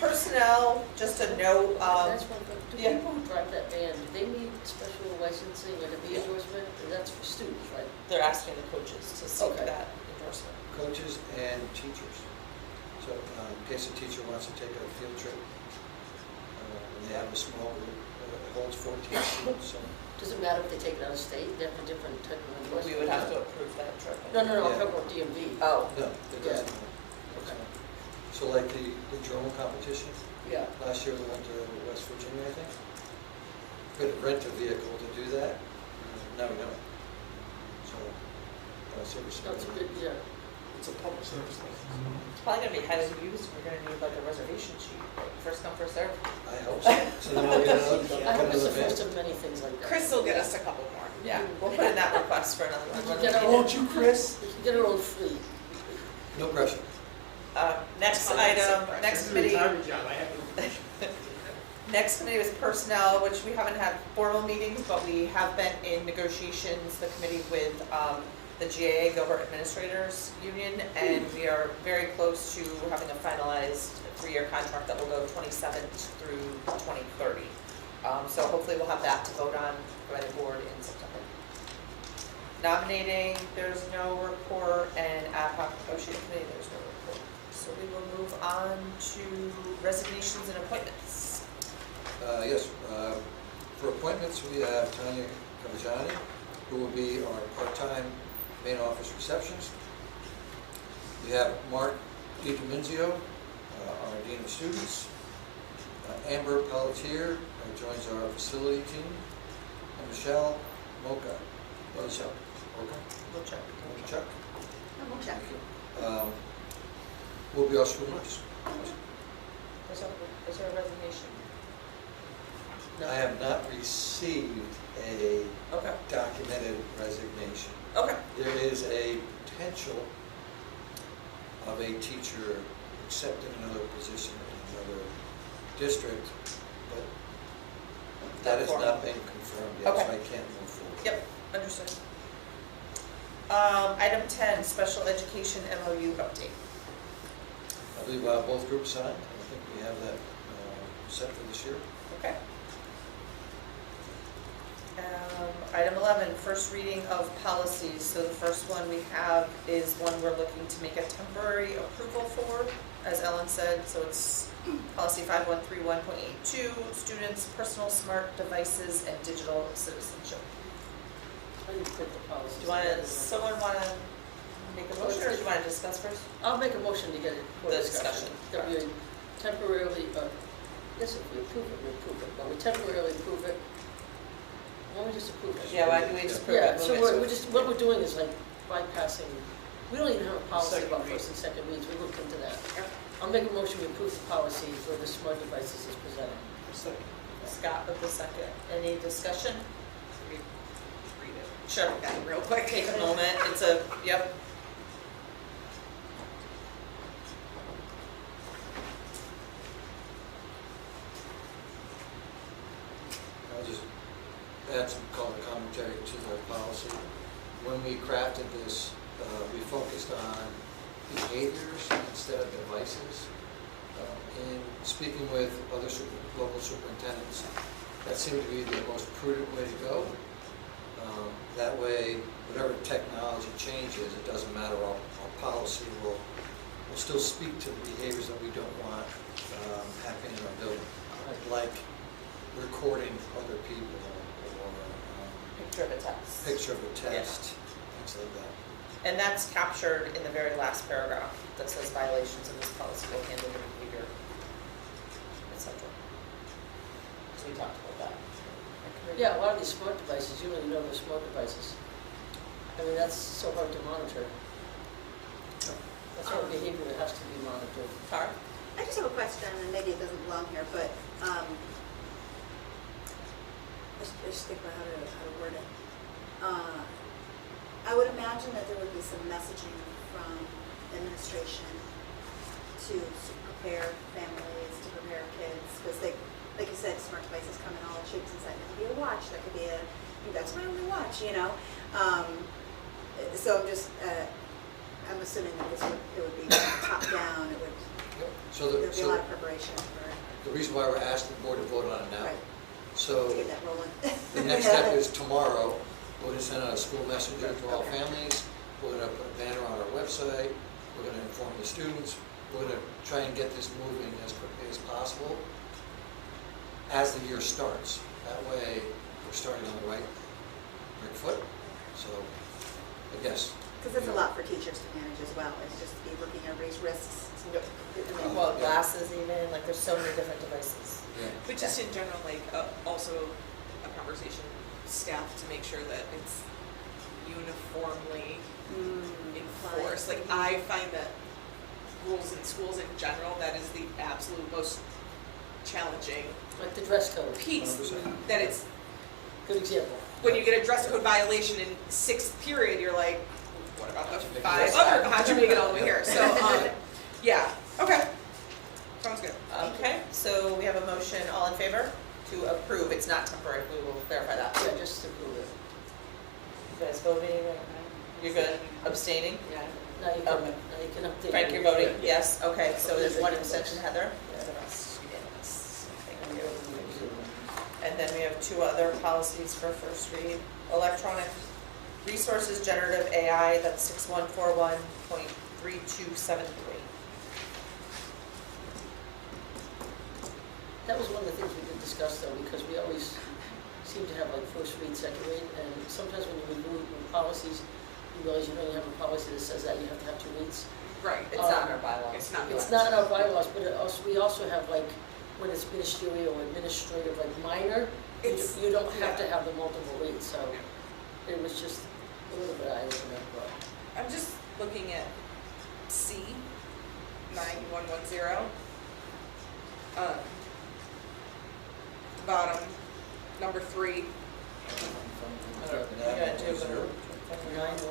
Personnel, just a note, That's one thing. Do yeah. people who drive that van, do they need special licensing, like a B endorsement? And that's for students, right? they're asking the coaches to seek Okay. that endorsement. Coaches and teachers. So in case a teacher wants to take a field trip, and they have a small group, it holds 14 students, so. Does it matter if they take it out of state? They have a different type of endorsement? We would have to approve that trip. No, I'm Yeah. talking about DMV. Oh, No, it doesn't. Okay. So like the drone competition, Yeah. last year we went to West Virginia, I think. We had to rent a vehicle to do that. Now we don't. So, so we're No, it's a good, yeah. It's a public service thing. it's probably gonna be highly used, we're gonna need like a reservation sheet, like first come, first served. I hope so. So then we'll get another, I hope get it's another the first van. of many things like that. Chris will get us a couple more. Yeah, we'll put in that request for another We one. can get our Won't you, Chris? We can get our own fleet. No pressure. Next That's item, a next committee, Job, I have to. next committee was personnel, which we haven't had formal meetings, but we have been in negotiations, the committee with the GAA, Gilbert Administrators Union, and we are very close to having a finalized 3-year contract that will go 27 through 2030. So hopefully we'll have that to vote on by the board in September. Nominating, there's no report, and ad hoc negotiating committee, there's no report. So we will move on to resignations and appointments. Yes, for appointments, we have Tanya Kavajani, who will be our part-time main office receptionist. We have Mark DiDomizio, our Dean of Students. Amber Pelletier joins our facility team. And Michelle Mocha. Mocha. We'll check. Chuck. We'll check. Will be our school nurse. Is there a resignation? I have not received a Okay, documented resignation. okay. There is a potential of a teacher accepting another position in another district, but that has not been confirmed yet, so Okay. I can't move forward. Yep, understood. Item 10, special education MOU update. I believe both groups signed, I think we have that set for this year. Okay. Item 11, first reading of policies. So the first one we have is one we're looking to make a temporary approval for, as Ellen said. So it's policy 5131.82, students' personal smart devices and digital citizenship. How do you print the policies? Do you want to, someone want to make a motion, or do you want to discuss first? I'll make a motion to get it for The discussion. discussion, That we temporarily, yes, if we approve it, we approve it, but we temporarily approve it. Why don't we just approve it? Yeah, why do we just approve Yeah, it? so we're just, what we're doing is like bypassing, we don't even have a policy about first and second reads, we looked into that. I'll make a motion, we approve the policy for the smart devices as presented. Scott with the second. Any discussion? Read it. Sure. Got it real quick. Take a moment, it's a, yep. I'll just add some color commentary to the policy. When we crafted this, we focused on behaviors instead of devices. In speaking with other local superintendents, that seemed to be the most prudent way to go. That way, whatever technology changes, it doesn't matter, our policy will still speak to the behaviors that we don't want happening in our building, like recording other people or Picture of a test. picture of a test, things like that. And that's captured in the very last paragraph that says violations of this policy will handle the behavior, etc. So we talked about that. Yeah, a lot of these smart devices, you don't even know they're smart devices. I mean, that's so hard to monitor. That's why behavior has to be monitored. Tara? I just have a question, and maybe it doesn't belong here, but I should think about how to word it. I would imagine that there would be some messaging from administration to prepare families, to prepare kids, because they, like you said, smart devices come in all shapes and sizes. That could be a watch, that could be that's my only watch, you know? So I'm just, I'm assuming that it would be top down, it would, So there'd be a lot of preparation for, the reason why we're asking the board to vote on it now. right, So to get that rolling. the next step is tomorrow, we're going to send out a school messenger to all families. We're going to put a banner on our website. We're going to inform the students. We're going to try and get this moving as quickly as possible as the year starts. That way, we're starting on the right foot. So, I guess. Because it's a lot for teachers to manage as well, it's just be looking at raise risks. Well, glasses even, like there's so many different devices. Yeah. But just in general, like, also a conversation with staff to make sure that it's uniformly enforced. Like, I find that rules in schools in general, that is the absolute most challenging Like the dress code, piece. 100%. That it's, good example. when you get a dress code violation in sixth period, you're like, what about the How'd you make five it? other, how'd you make it all the way here? So, yeah, okay, sounds good. Okay, so we have a motion, all in favor to approve, it's not temporary, we will clarify that. Yeah, just to prove it. You guys voting? You're good, abstaining? Yeah. Now you Okay. can update. Frank, you're voting yes, okay, so there's one abstention, Heather? Yeah. The rest unanimous. And Thank you're you. the- And then we have two other policies for first read. Electronic resources generative AI, that's 6141.3273. That was one of the things we did discuss though, because we always seem to have like first read, second read, and sometimes when you remove policies, you realize you don't have a policy that says that you have to have two reads. Right, It's not in our bylaws. It's not. It's not in our bylaws, but we also have like, when it's ministerial or administrative, like minor, you don't have to have the multiple reads, so it was just a little bit eye-opening, but. I'm just looking at C, 9110. Bottom, number 3. We gotta do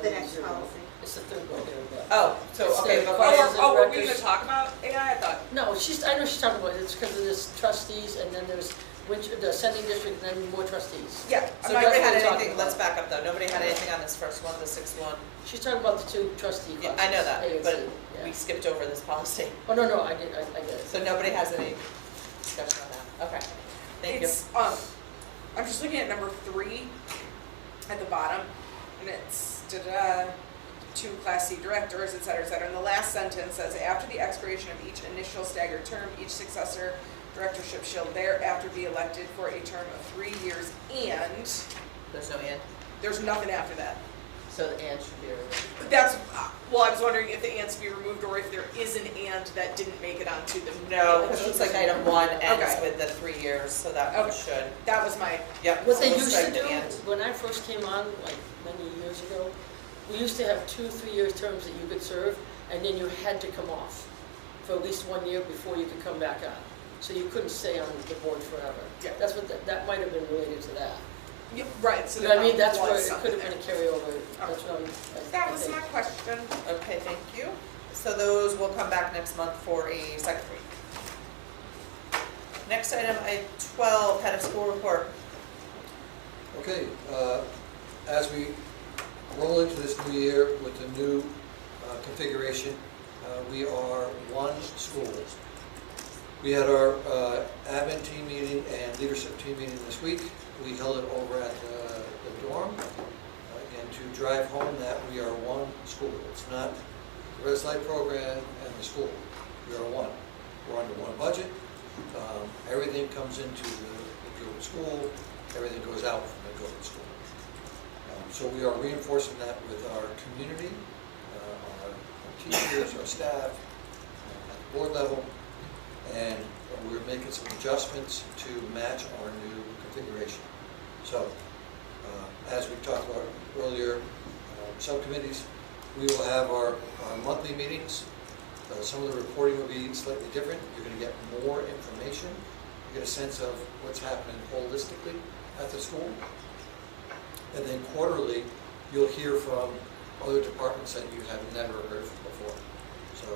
The next policy. It's the third one here, but. Oh, so, It's okay, the- but Policies and Were we records. gonna talk about AI? I thought, No, I know she's talking about it, it's because there's trustees, and then there's the sending district, and then more trustees. yeah, So I'm nobody not had what we're talking anything, about. let's back up though, nobody had anything on this first one, the 6-1. She's talking about the two trustee Yeah, classes. I know that, A and but C, we yeah. skipped over this policy. Oh, no, I get it. So nobody has any discussion on that, okay, thank you. it's, I'm just looking at number 3 at the bottom, and it's, two Class C directors, et cetera, et cetera. And the last sentence says, after the expiration of each initial staggered term, each successor directorship shall thereafter be elected for a term of 3 years, and There's no and, there's nothing after that. so the and should be removed. That's, well, I was wondering if the ands be removed or if there is an and that didn't make it onto the. No, because it looks like item 1 ends Okay. with the 3 years, so that one Okay. should, That was my, yep. What so they we'll used to strike do, the and. when I first came on, like many years ago, we used to have 2 3-year terms that you could serve, and then you had to come off for at least 1 year before you could come back on. So you couldn't stay on the board forever. Yeah. That's what, that might have been related to that. yeah, right, so You know what I there mean, that's was where it something could have been a there. carryover, that's what I That was think. my question. Okay, thank you. So those will come back next month for a second read. Next item, item 12, head of school report. Okay, as we roll into this new year with the new configuration, we are one school. We had our admin team meeting and leadership team meeting this week. We held it over at the dorm, again, to drive home that we are one school. It's not the Res Life program and the school. We are one. We're under one budget. Everything comes into the Gilbert school. Everything goes out from the Gilbert school. So we are reinforcing that with our community, our teachers, our staff, at the board level, and we're making some adjustments to match our new configuration. So, as we talked about earlier, subcommittees, we will have our monthly meetings. Some of the reporting will be slightly different. You're going to get more information. You get a sense of what's happening holistically at the school. And then quarterly, you'll hear from other departments that you have never heard from before. So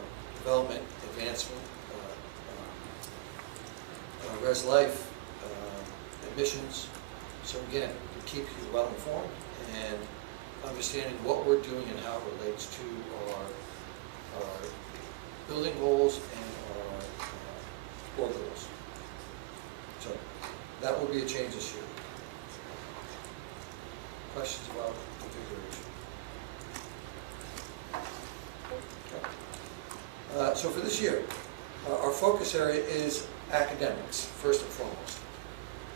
development, advancement, Res Life, admissions. So again, to keep you well informed and understanding what we're doing and how it relates to our building goals and our board goals. So that will be a change this year. Questions about configuration? Okay. So for this year, our focus area is academics, first and foremost.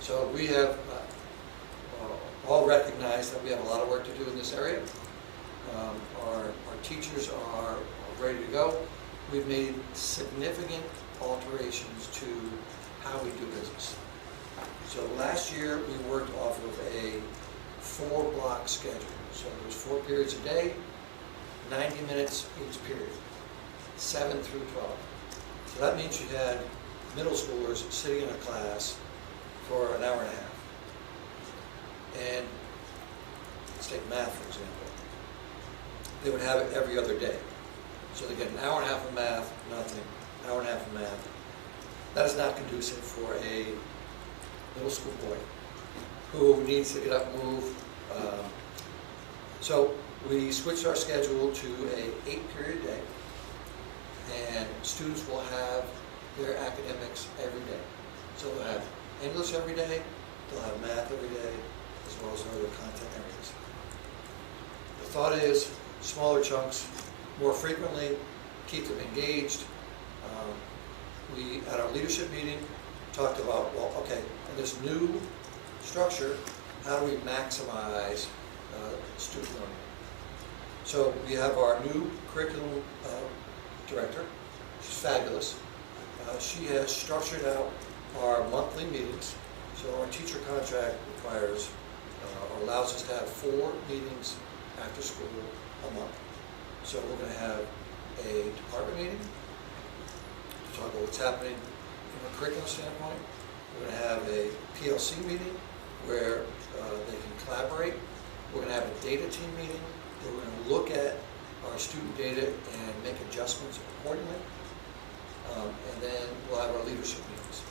So we have all recognized that we have a lot of work to do in this area. Our teachers are ready to go. We've made significant alterations to how we do business. So last year, we worked off of a 4-block schedule. So there's 4 periods a day, 90 minutes each period, 7 through 12. So that means you had middle schoolers sitting in a class for an hour and a half. And let's take math, for example. They would have it every other day. So they get an hour and a half of math, nothing, an hour and a half of math. That is not conducive for a middle school boy who needs to get up and move. So we switched our schedule to a 8-period day, and students will have their academics every day. So they'll have English every day, they'll have math every day, as well as other content areas. The thought is smaller chunks, more frequently, keep them engaged. We, at our leadership meeting, talked about, well, okay, in this new structure, how do we maximize student learning? So we have our new curriculum director. She's fabulous. She has structured out our monthly meetings. So our teacher contract requires or allows us to have 4 meetings after school a month. So we're going to have a department meeting to talk about what's happening from a curriculum standpoint. We're going to have a PLC meeting where they can collaborate. We're going to have a data team meeting where we're going to look at our student data and make adjustments accordingly. And then we'll have our leadership meetings.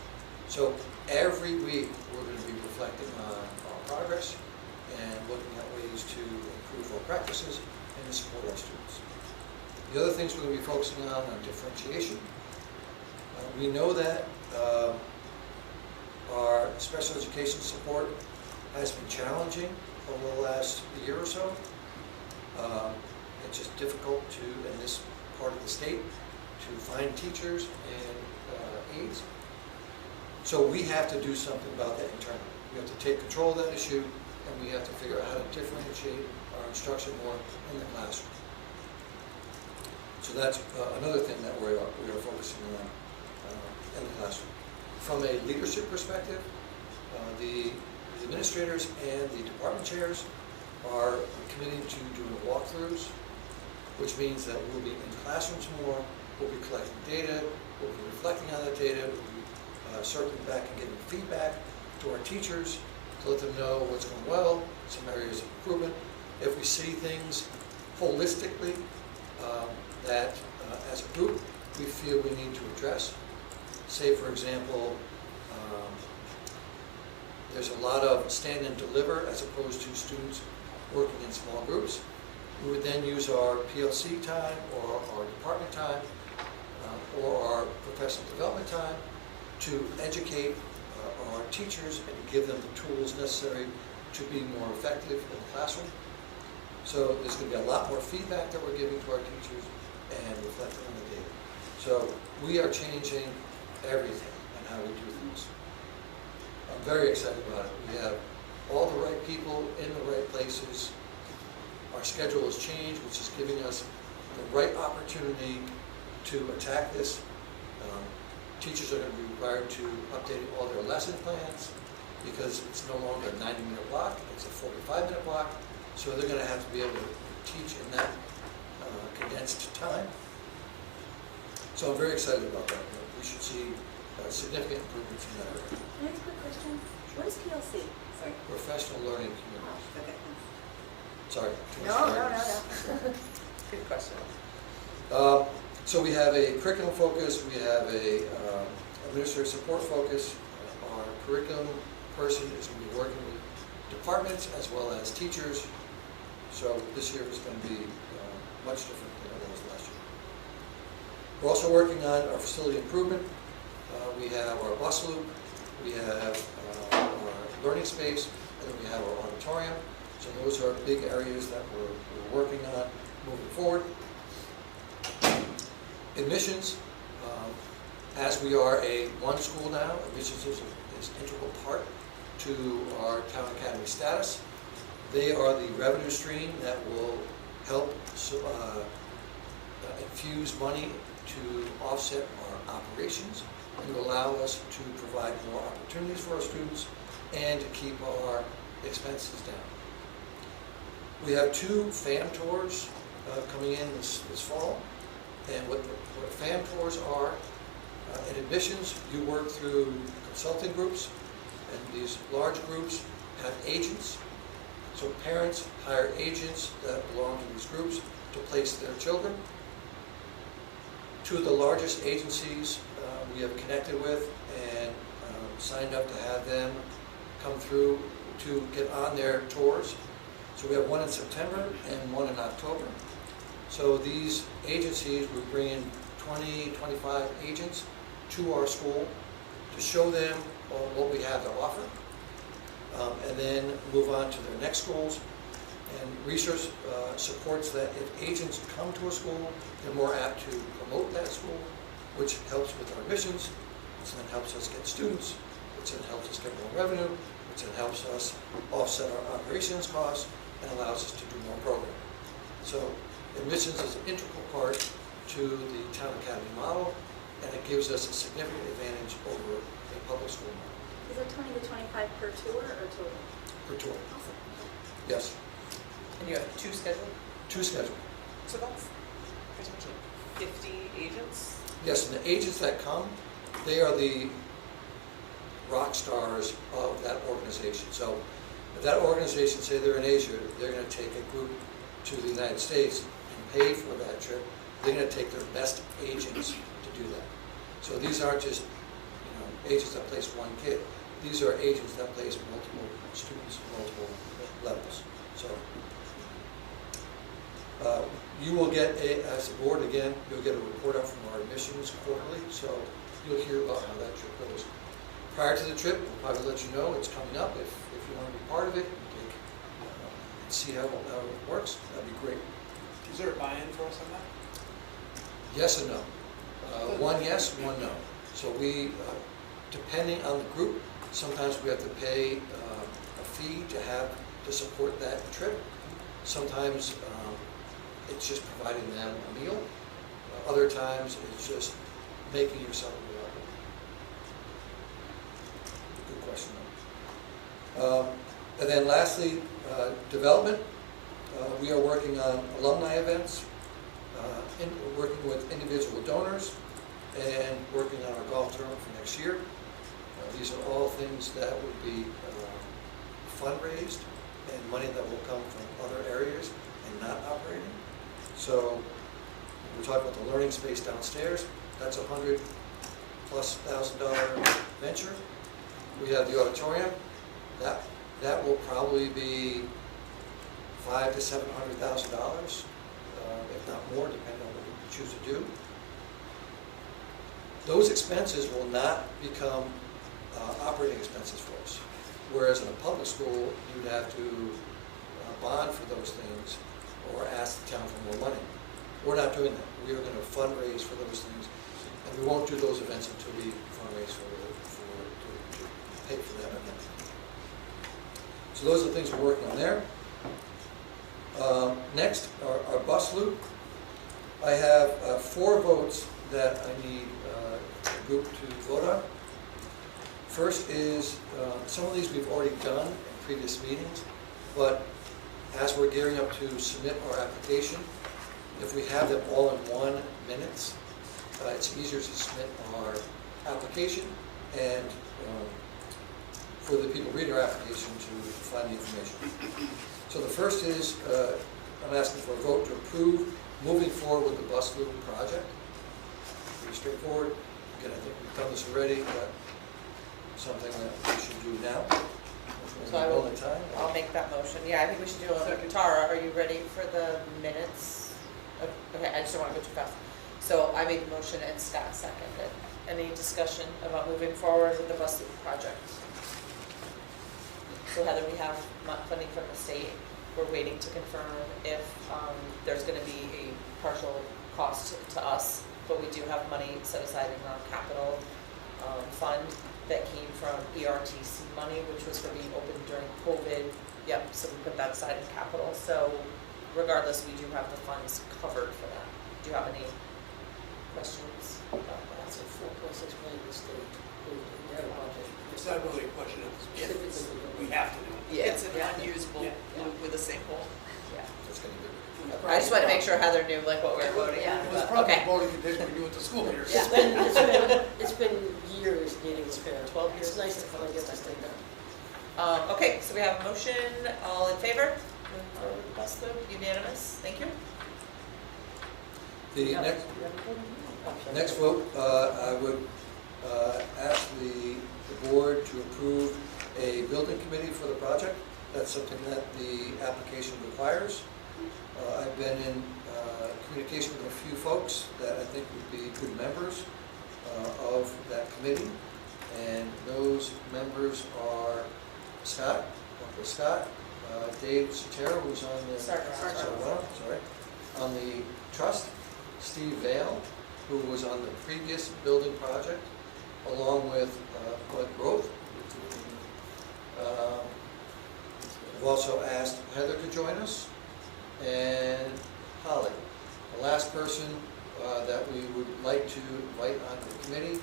So every week we're going to be reflecting on our progress and looking at ways to improve our practices and to support our students. The other things we're going to be focusing on differentiation. We know that our special education support has been challenging over the last year or so. It's just difficult to, in this part of the state, to find teachers and aides. So we have to do something about that internally. We have to take control of that issue, and we have to figure out how to differentiate our instruction more in the classroom. So that's another thing that we are focusing on in the classroom. From a leadership perspective, the administrators and the department chairs are committing to doing walkthroughs, which means that we'll be in classrooms more, we'll be collecting data, we'll be reflecting on that data, we'll be circling back and giving feedback to our teachers to let them know what's going well, some areas of improvement. If we see things holistically that as a group we feel we need to address, say for example, there's a lot of stand and deliver as opposed to students working in small groups. We would then use our PLC time or our department time or our professional development time to educate our teachers and to give them the tools necessary to be more effective in the classroom. So there's going to be a lot more feedback that we're giving to our teachers and reflecting on the data. So we are changing everything and how we do things. I'm very excited about it. We have all the right people in the right places. Our schedule has changed, which is giving us the right opportunity to attack this. Teachers are going to be required to update all their lesson plans because it's no longer a 90-minute block, it's a 45-minute block. So they're going to have to be able to teach in that condensed time. So I'm very excited about that. We should see significant improvements in that area. Can I ask a quick question? What is PLC? Sorry. Professional learning community. Oh, okay. Sorry. too much No, no, jargon. no, no. Good question. So we have a curriculum focus, we have a administrative support focus. Our curriculum person is going to be working with departments as well as teachers. So this year is going to be much different than it was last year. We're also working on our facility improvement. We have our bus loop, we have our learning space, and then we have our auditorium. So those are big areas that we're working on moving forward. Admissions, as we are a one school now, admissions is an integral part to our town academy status. They are the revenue stream that will help infuse money to offset our operations and allow us to provide more opportunities for our students and to keep our expenses down. We have 2 FAM tours coming in this fall. And what FAM tours are, in admissions, you work through consulting groups, and these large groups have agents. So parents hire agents that belong to these groups to place their children. 2 of the largest agencies we have connected with and signed up to have them come through to get on their tours. So we have one in September and one in October. So these agencies would bring in 20, 25 agents to our school to show them what we have to offer, and then move on to their next schools. And research supports that if agents come to a school, they're more apt to promote that school, which helps with our admissions, which then helps us get students, which then helps us get more revenue, which then helps us offset our operations costs and allows us to do more programming. So admissions is an integral part to the town academy model, and it gives us a significant advantage over a public school model. Is it 20 to 25 per tour or total? Per tour. Awesome. Yes, And you have 2 scheduled? 2 scheduled. So that's pretty much like 50 agents? Yes, and the agents that come, they are the rock stars of that organization. So if that organization, say they're in Asia, they're going to take a group to the United States and pay for that trip. They're going to take their best agents to do that. So these aren't just agents that place one kid. These are agents that place multiple students, multiple levels. So you will get, as a board, again, you'll get a report out from our admissions quarterly, so you'll hear about how that trip goes. Prior to the trip, we'll probably let you know it's coming up. If you want to be part of it, and see how it works, that'd be great. Is there a buy-in for us on that? Yes and no. One yes, one no. So we, depending on the group, sometimes we have to pay a fee to support that trip. Sometimes it's just providing them a meal. Other times it's just making yourself available. Good question though. And then lastly, development. We are working on alumni events, working with individual donors, and working on our golf tournament for next year. These are all things that would be fundraised and money that will come from other areas and not operating. So we're talking about the learning space downstairs. That's $100,000+ venture. We have the auditorium. That will probably be $500,000 to $700,000, if not more, depending on what we choose to do. Those expenses will not become operating expenses for us. Whereas in a public school, you'd have to bond for those things or ask the town for more money. We're not doing that. We are going to fundraise for those things, and we won't do those events until we fundraise to pay for that event. So those are the things we're working on there. Next, our bus loop. I have 4 votes that I need a group to vote on. First is, some of these we've already done in previous meetings, but as we're gearing up to submit our application, if we have them all in 1 minute, it's easier to submit our application and for the people reading our application to find the information. So the first is, I'm asking for a vote to approve moving forward with the bus loop project. Pretty straightforward. Again, I think we've done this already, but something that we should do now. So I'll make that motion. Yeah, I think we should do it. Tara, are you ready for the minutes? Okay, I just don't want to go too fast. So I made the motion and Scott seconded. Any discussion about moving forward with the bus loop project? So Heather, we have funding from the state. We're waiting to confirm if there's going to be a partial cost to us, but we do have money set aside in our capital fund that came from ERTC money, which was for being open during COVID. Yep, so we put that aside in capital. So regardless, we do have the funds covered for that. Do you have any questions about that? That's a $4.6 million state, their budget. It's not really a question of if, it's- we have to do it. Yeah. It's an unusable Yeah. loop with a sinkhole. Yeah. That's going to be I just wanted to make sure Heather knew like what we were voting on. It was but- probably Okay. a voting condition we do with the school year. It's been years needing this repair. 12 years. It's nice to finally get this thing done. Okay, so we have a motion. All in favor? Moving forward with the bus loop, unanimous. Thank you. The next vote, I would ask the board to approve a building committee for the project. That's something that the application requires. I've been in communication with a few folks that I think would be good members of that committee. And those members are Scott, Uncle Scott, Dave Sotero, who's on the sorry, on the trust, Steve Vale, who was on the previous building project, along with Bud Grove. We've also asked Heather to join us, and Holly. The last person that we would like to invite onto the committee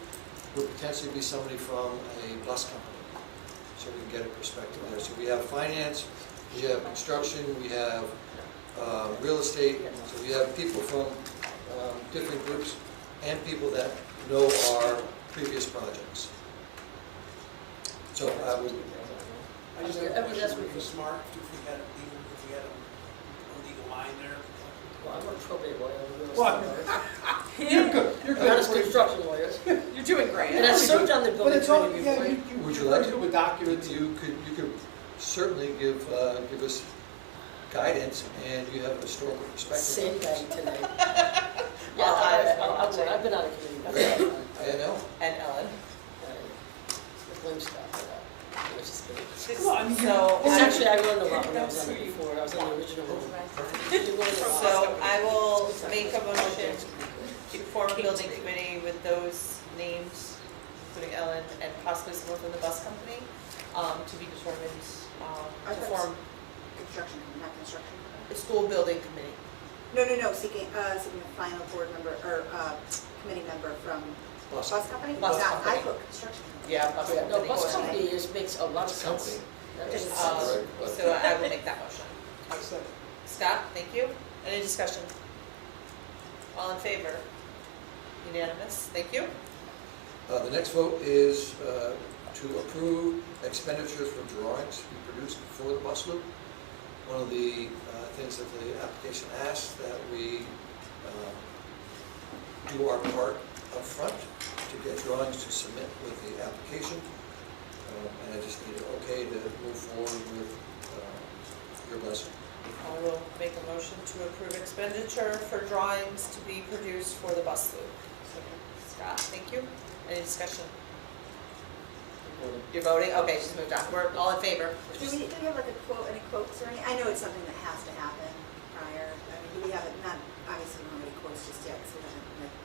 would potentially be somebody from a bus company, so we can get a perspective there. So we have finance, we have construction, we have real estate, so we have people from different groups and people that know our previous projects. So I would, I just have a Every question, last would week. be smart if we had a legal line there. Well, I'm a probate lawyer. What? You're good, you're I'm not as good. construction lawyers. You're doing great. And I've served on the But building it's all, committee yeah, before. Would you like to? With documents. you could certainly give us guidance, and you have a historical perspective. Same guy today. Yeah, I'll I've been on a committee. I know. And Ellen. Blame Scott for that. It was just kidding. Come on, So It's I- actually, I learned a lot when I was on it before. I was on the original one. You learn a lot. So I will make a motion to form a building committee with those names, including Ellen and possibly someone from the bus company, to be determined, to form Construction, not construction. a school building committee. No, seeking a final board member, or committee member from Bus. bus company? Bus Not- company. I put construction. Yeah, bus Yeah, no, company. bus company makes a lot of sense. That makes sense. So I will make that motion. I said, Scott, thank you. Any discussion? All in favor? Unanimous, thank you. The next vote is to approve expenditures for drawings to be produced for the bus loop. One of the things that the application asks that we do our part up front to get drawings to submit with the application. And I just need an okay to move forward with your blessing. I will make a motion to approve expenditure for drawings to be produced for the bus loop. Scott, thank you. Any discussion? You're voting? Okay, she's moved on. We're all in favor. Do we have like a quote, any quotes or any, I know it's something that has to happen prior, I mean, do we have it, not, obviously we don't have any quotes just yet, because we haven't like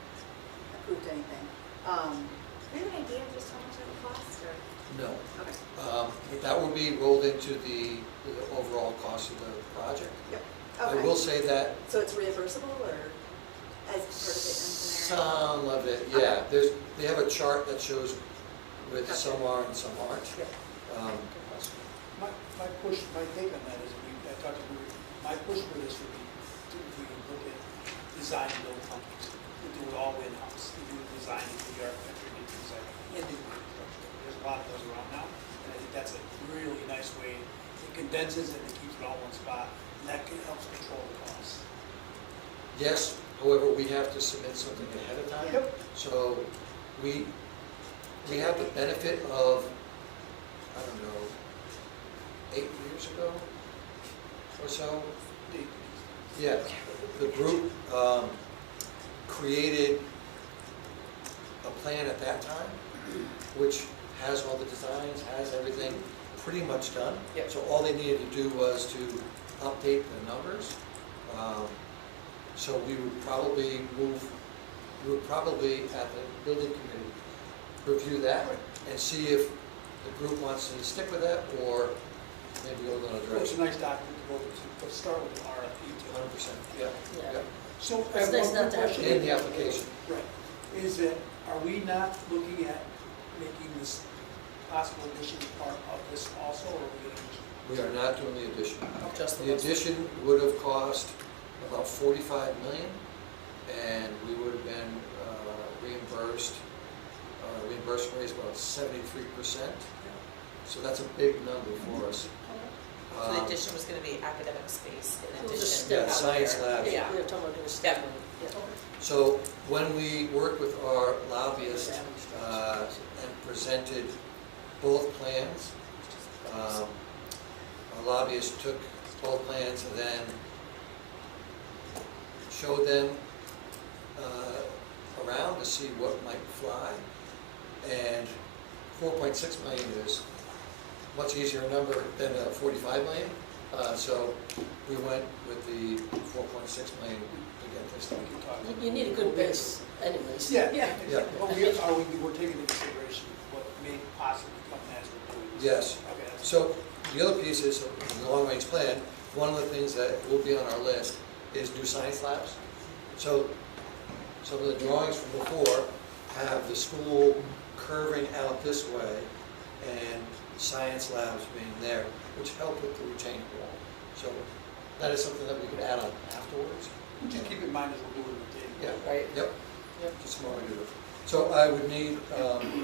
approved anything. Do you have an idea of just how much that would cost, or? No. Okay. But that will be rolled into the overall cost of the project. Yep. I Okay. will say that So it's reimbursable, or as part of the engineering? some of it, yeah, they have a chart that shows with some are and some aren't. Yep. My push, my take on that is, I talked to Gilbert, my push for this would be to, if we look at design and build companies, we do it all in-house, we do the design, we do the architecture, we do the design, and do the construction. There's a lot of those around now, and I think that's a really nice way, it condenses and it keeps it all in one spot, and that helps control the costs. Yes, however, we have to submit something ahead of time. Yep. So we have the benefit of, I don't know, 8 years ago or so. Yeah, the group created a plan at that time, which has all the designs, has everything pretty much done. Yep. So all they needed to do was to update the numbers. So we would probably at the building committee, review that and see if the group wants to stick with that or maybe go another It's direction. a nice document to go to, but start with an RFP too. 100%, yeah. Yeah. So, I It's have nice one not to have question. In the application. Right, is that, are we not looking at making this possible addition part of this also, or are we gonna just? We are not doing the addition. Just The addition would have cost about 45 million, and we would have been reimbursed. Reimbursement rate is about 73%. So that's a big number for us. So the addition was gonna be academic space in It was a addition. step. Yeah, science labs. Yeah, we were talking about doing a step. Yeah. So when we worked with our lobbyist and presented both plans, our lobbyist took both plans and then showed them around to see what might fly. And 4.6 million is much easier number than 45 million. So we went with the 4.6 million to get this done. You need a good base anyways. Yeah. Yeah. Yeah. But we're taking into consideration what may possibly come as we're doing this? Yes. Okay, that's. So the other piece is, in the long-range plan, one of the things that will be on our list is new science labs. So some of the drawings from before have the school curving out this way and science labs being there, which help with the retaining wall. So that is something that we could add on afterwards. Just keep in mind as we're doing the table. Yeah, Right. yep, Yep. just more to do it. So I would need,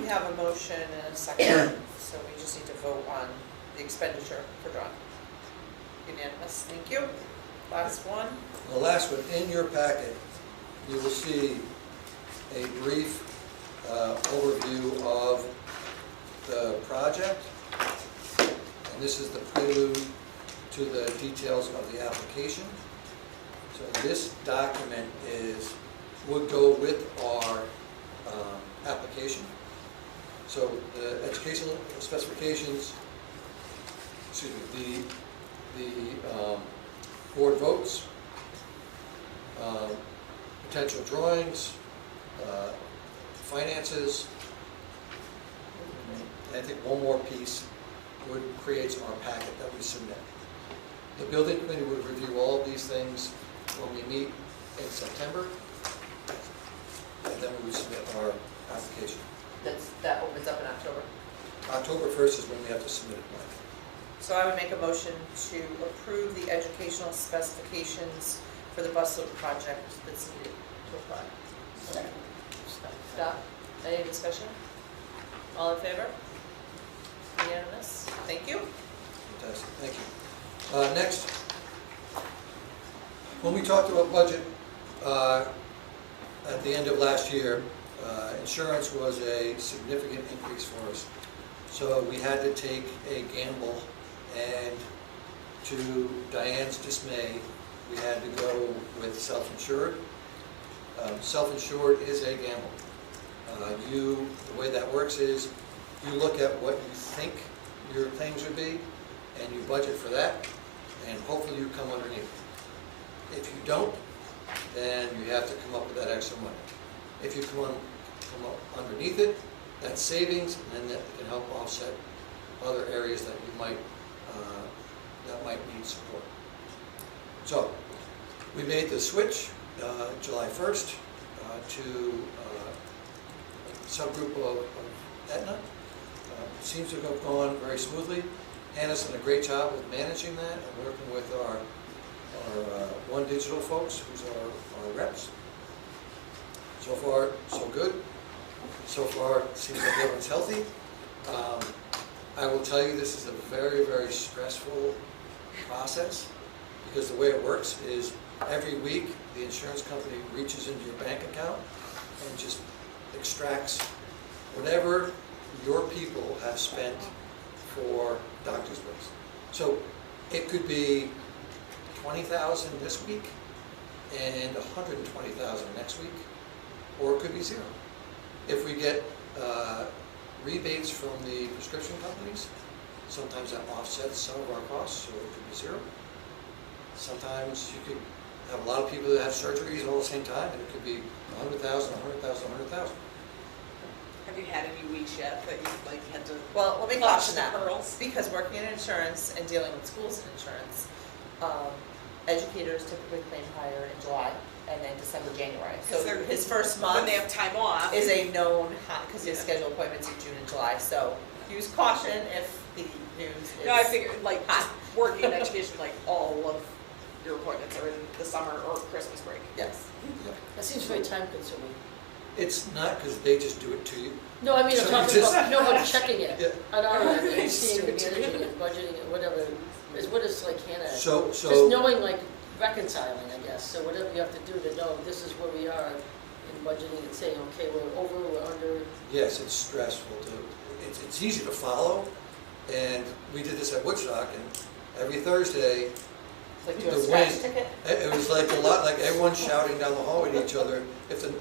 We have a motion and a second, so we just need to vote on the expenditure for drawing. Unanimous, thank you. Last one. the last one, in your packet, you will see a brief overview of the project. And this is the prelude to the details of the application. So this document would go with our application. So the educational specifications, excuse me, the board votes, potential drawings, finances, and I think one more piece creates our packet that we submit. The building committee would review all of these things when we meet in September, and then we would submit our application. That opens up in October. October 1st is when we have to submit it. So I would make a motion to approve the educational specifications for the bus loop project that's needed to apply. Stop. Any discussion? All in favor? Unanimous? Thank you. Fantastic, thank you. Next, when we talked about budget at the end of last year, insurance was a significant increase for us. So we had to take a gamble and to Diane's dismay, we had to go with self-insured. Self-insured is a gamble. The way that works is, you look at what you think your claims would be, and you budget for that, and hopefully you come underneath. If you don't, then you have to come up with that extra money. If you come up underneath it, that's savings, and that can help offset other areas that you might, that might need support. So, we made the switch July 1st to a subgroup of Aetna. Seems to have gone very smoothly. Hannah's done a great job with managing that and working with our One Digital folks, who's our reps. So far, so good. So far, it seems like everyone's healthy. I will tell you, this is a very, very stressful process, because the way it works is every week the insurance company reaches into your bank account and just extracts whatever your people have spent for doctor's bills. So it could be $20,000 this week and $120,000 next week, or it could be zero. If we get rebates from the prescription companies, sometimes that offsets some of our costs, so it could be zero. Sometimes you could have a lot of people that have surgeries all at the same time, and it could be $100,000, $100,000, $100,000. Have you had any weeks yet that you like had to? Well, let me clutch caution the that, pearls? because working in insurance and dealing with schools and insurance, educators typically claim higher in July and then December, January. So 'Cause they're- his first When month they have time off. is a known high, because his Yeah. scheduled appointments in June and July. So use caution if the news is. No, I figured, like, just working in education, like, all of your appointments are in the summer or Christmas break. Yes. That seems very time consuming. It's not, because they just do it to you. No, I mean, I'm So talking you just- about, no, but checking it Yeah. on our end, and Just seeing do and it to managing it, budgeting it, whatever, is what it's like Hannah. So, Just so, knowing, like, reconciling, I guess, so whatever you have to do to know, this is where we are in budgeting and saying, okay, we're over, we're under. yes, it's stressful to, it's easy to follow, and we did this at Woodstock, and every Thursday, It's like doing The a scratch wind. ticket. it was like a lot, like everyone shouting down the hallway to each other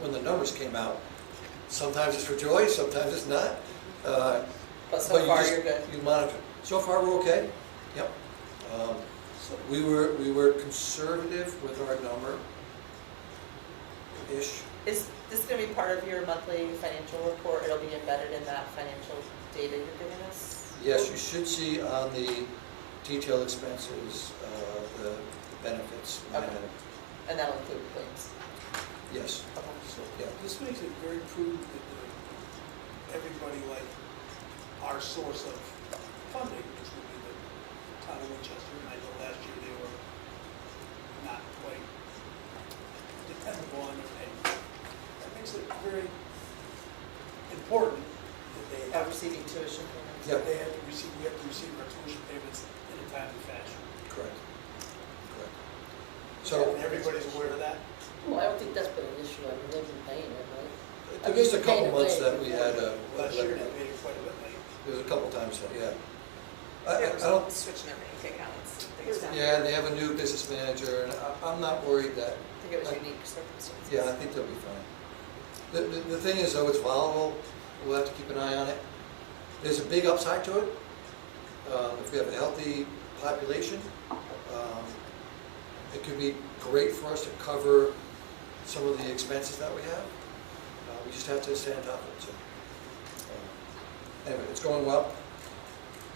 when the numbers came out. Sometimes it's for joy, sometimes it's not. But so But you far, just- you're good. You monitor. So far, we're okay. Yep. We were conservative with our number-ish. Is this gonna be part of your monthly financial report? It'll be embedded in that financial data you're giving us? Yes, you should see on the detailed expenses, the benefits. line Okay. item. And that'll include claims? Yes, Okay. yeah. This makes it very prudent that everybody, like, our source of funding, which would be the town of Winchester, and I know last year they were not quite dependable on their payment. That makes it very important that they have, Receiving tuition payments? Yeah. that they have to receive, we have to receive our tuition payments in a timely fashion. Correct. Correct. So, And everybody's aware of that? Well, I don't think that's been an issue, I mean, they've been paying it, right? it took just a couple months that we had, Last year they paid quite a bit late. there was a couple times that, yeah. I There was don't, switching their bank accounts, things down. yeah, and they have a new business manager, and I'm not worried that, I think it was unique circumstances. yeah, I think they'll be fine. The thing is, though, it's volatile, we'll have to keep an eye on it. There's a big upside to it. If we have a healthy population, it could be great for us to cover some of the expenses that we have. We just have to stay on top of it, so. Anyway, it's going well.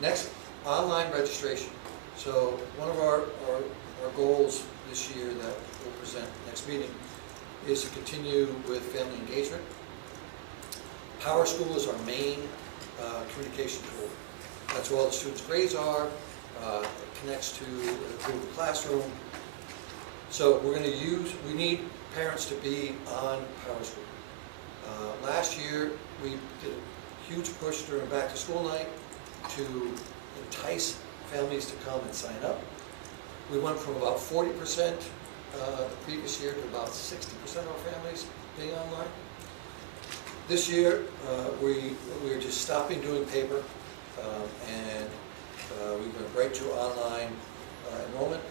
Next, online registration. So one of our goals this year that we'll present next meeting is to continue with family engagement. Power School is our main communication tool. That's where all the students' grades are. It connects to the Google Classroom. So we're going to we need parents to be on Power School. Last year, we did a huge push during back to school night to entice families to come and sign up. We went from about 40% the previous year to about 60% of our families being online. This year, we're just stopping doing paper, and we went right to online. enrollment.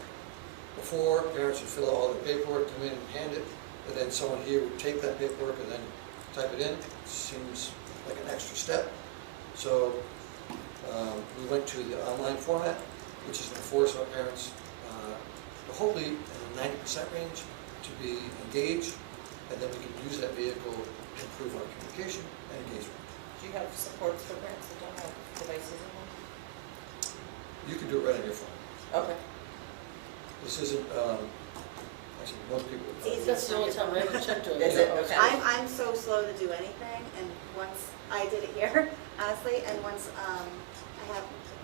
Before, parents would fill out all their paperwork, come in and hand it, and then someone here would take that paperwork and then type it in. Seems like an extra step. So we went to the online format, which is going to force our parents, hopefully in the 90% range, to be engaged, and then we can use that vehicle to improve our communication and engagement. Do you have supports for parents that don't have devices in them? You can do it right on your phone. Okay. This isn't, actually, most people. It's easy. That's the only time I ever checked it. Is it? Okay. I'm so slow to do anything, and once I did it here, honestly, and once I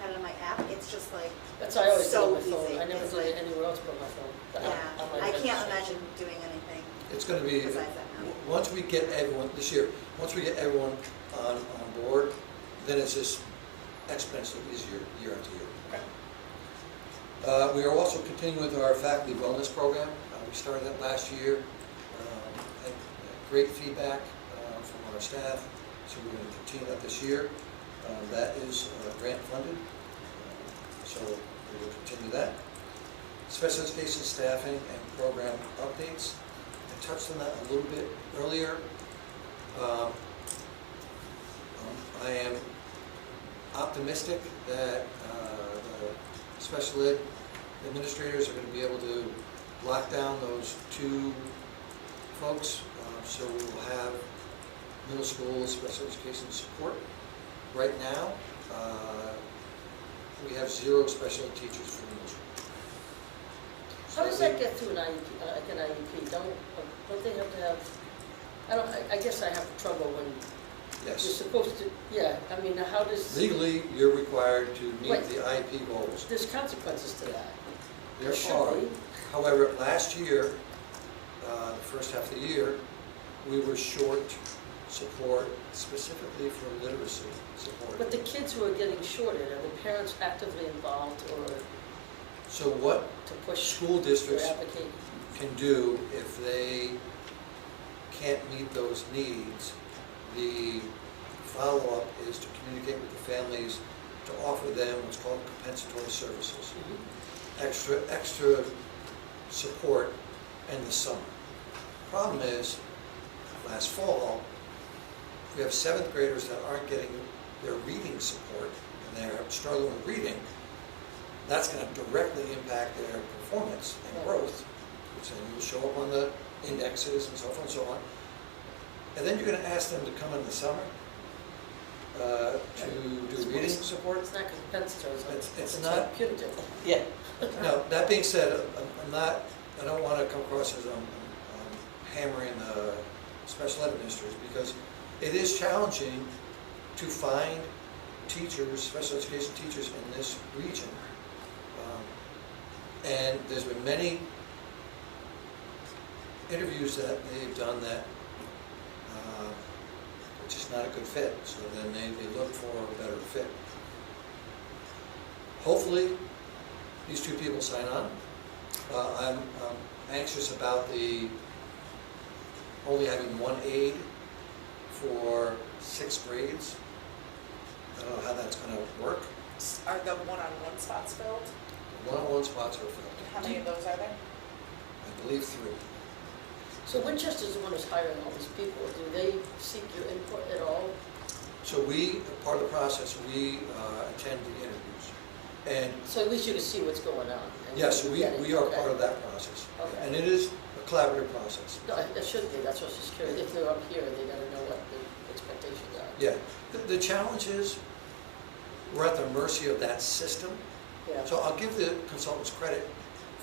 have it on my app, it's just like, That's how I always do it so on my phone. easy. I never It's did it like- anywhere else but my phone. yeah, On my I can't registration. imagine doing anything It's going to be, besides that now. once we get everyone, this year, once we get everyone on board, then it's just exponentially easier year after year. We are also continuing with our faculty wellness program. We started that last year. Had great feedback from our staff, so we're going to continue that this year. That is grant funded, so we will continue that. Special education staffing and program updates. I touched on that a little bit earlier. I am optimistic that the special ed administrators are going to be able to lock down those 2 folks, so we will have middle school special education support. Right now, we have 0 special ed teachers for middle school. How does that get through an IEP, like an IEP? Don't they have to have, I guess I have trouble when you're Yes. supposed to, yeah, I mean, how does, Legally, you're required to meet Right. the IEP goals. there's consequences to that. There Should are. be. However, last year, the first half of the year, we were short support specifically for literacy support. But the kids who are getting shorted, are the parents actively involved or So what to push school or districts advocate? can do if they can't meet those needs, the follow-up is to communicate with the families to offer them what's called compensatory services. Extra support in the summer. Problem is, last fall, we have 7th graders that aren't getting their reading support and they're struggling with reading. That's going to directly impact their performance and growth, which then will show up on the indexes and so forth and so on. And then you're going to ask them to come in the summer to do reading support. It's not compensatory, It's not. punitive. Yeah. Now, that being said, I don't want to come across as I'm hammering the special ed administrators, because it is challenging to find teachers, special education teachers in this region. And there's been many interviews that they've done that it's just not a good fit, so then they look for a better fit. Hopefully, these 2 people sign on. I'm anxious about only having 1 aide for 6 grades. I don't know how that's going to work. Are the one-on-one spots filled? One-on-one spots are filled. How many of those are there? I believe 3. So Winchester's the one who's hiring all these people. Do they seek your input at all? So part of the process, we attend the interviews. And So at least you can see what's going on. and yes, you we get it. are Okay. part of that process. Okay. And it is a collaborative process. No, it should be, that's what I was just curious. If they're up here, they gotta know what the expectations are. Yeah. The challenge is, we're at the mercy of that system. Yeah. So I'll give the consultants credit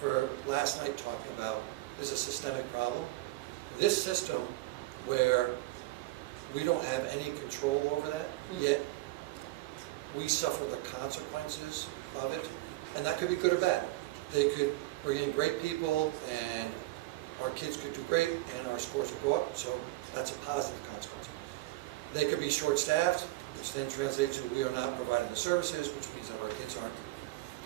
for last night talking about there's a systemic problem. This system where we don't have any control over that, yet we suffer the consequences of it, and that could be good or bad. They could bring in great people and our kids could do great and our scores would go up, so that's a positive consequence. They could be short-staffed, which then translates to we are not providing the services, which means that our kids aren't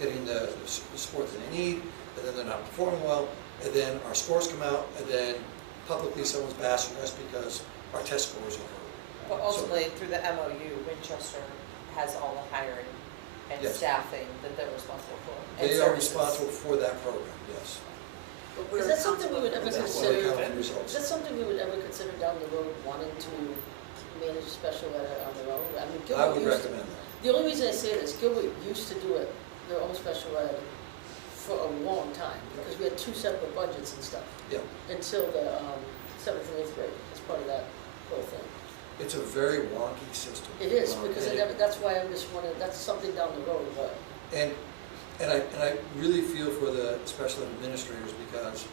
getting the support that they need, and then they're not performing well, and then our scores come out, and then publicly someone's bashing us because our test scores are horrible. But ultimately, through the MOU, Winchester has all the hiring and Yes. staffing that they're responsible for. and They are services. responsible for that program, yes. But we're Is that something we would ever That's why they consider, count the is results. that something we would ever consider down the road, wanting to manage special ed on their own? I mean, I Gilbert would used to, recommend that. the only reason I say this, Gilbert used to do it, their own special ed, for a long time, because we had two separate budgets and stuff, Yeah, until the, 7th and 8th grade, as part of that whole thing. it's a very wonky system. It is, Um, because and it never, that's why I'm just wondering, that's something down the road, but, And I really feel for the special ed administrators because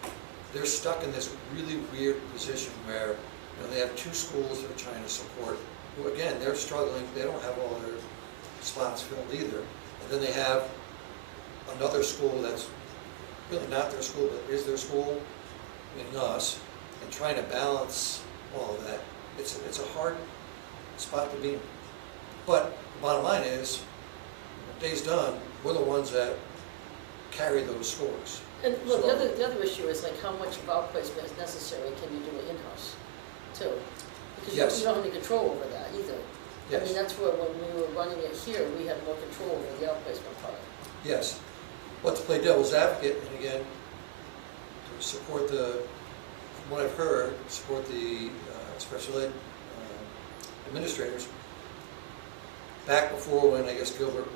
they're stuck in this really weird position where, they have two schools they're trying to support, who again, they're struggling, they don't have all their spots filled either. And then they have another school that's really not their school, but is their school, meaning us, and trying to balance all of that. It's a hard spot to be in. But the bottom line is, when the day's done, we're the ones that carry those scores. and look, So- the other issue is like how much of outplacement is necessary, can you do it in-house, too? Because Yes. you don't have any control over that either. I mean, Yes, that's where, when we were running it here, we had more control over the outplacement part. yes. But to play devil's advocate, and again, to support from what I've heard, support the special ed administrators, back before when I guess Gilbert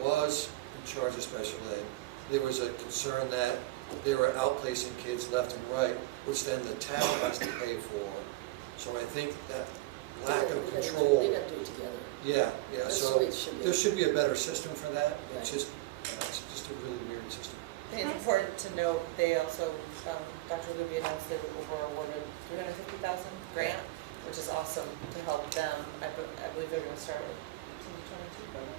was in charge of special ed, there was a concern that they were outplacing kids left and right, which then the town has to pay for. So I think that lack of They gotta do- control. They gotta do it together. Yeah, That's so the way it should be. there should be a better system for that. It's Right. just a really weird system. I think it's important to note, they also, Dr. Luby announced they were awarded $350,000 grant, which is awesome to help them. I believe they're gonna start with 2022 program.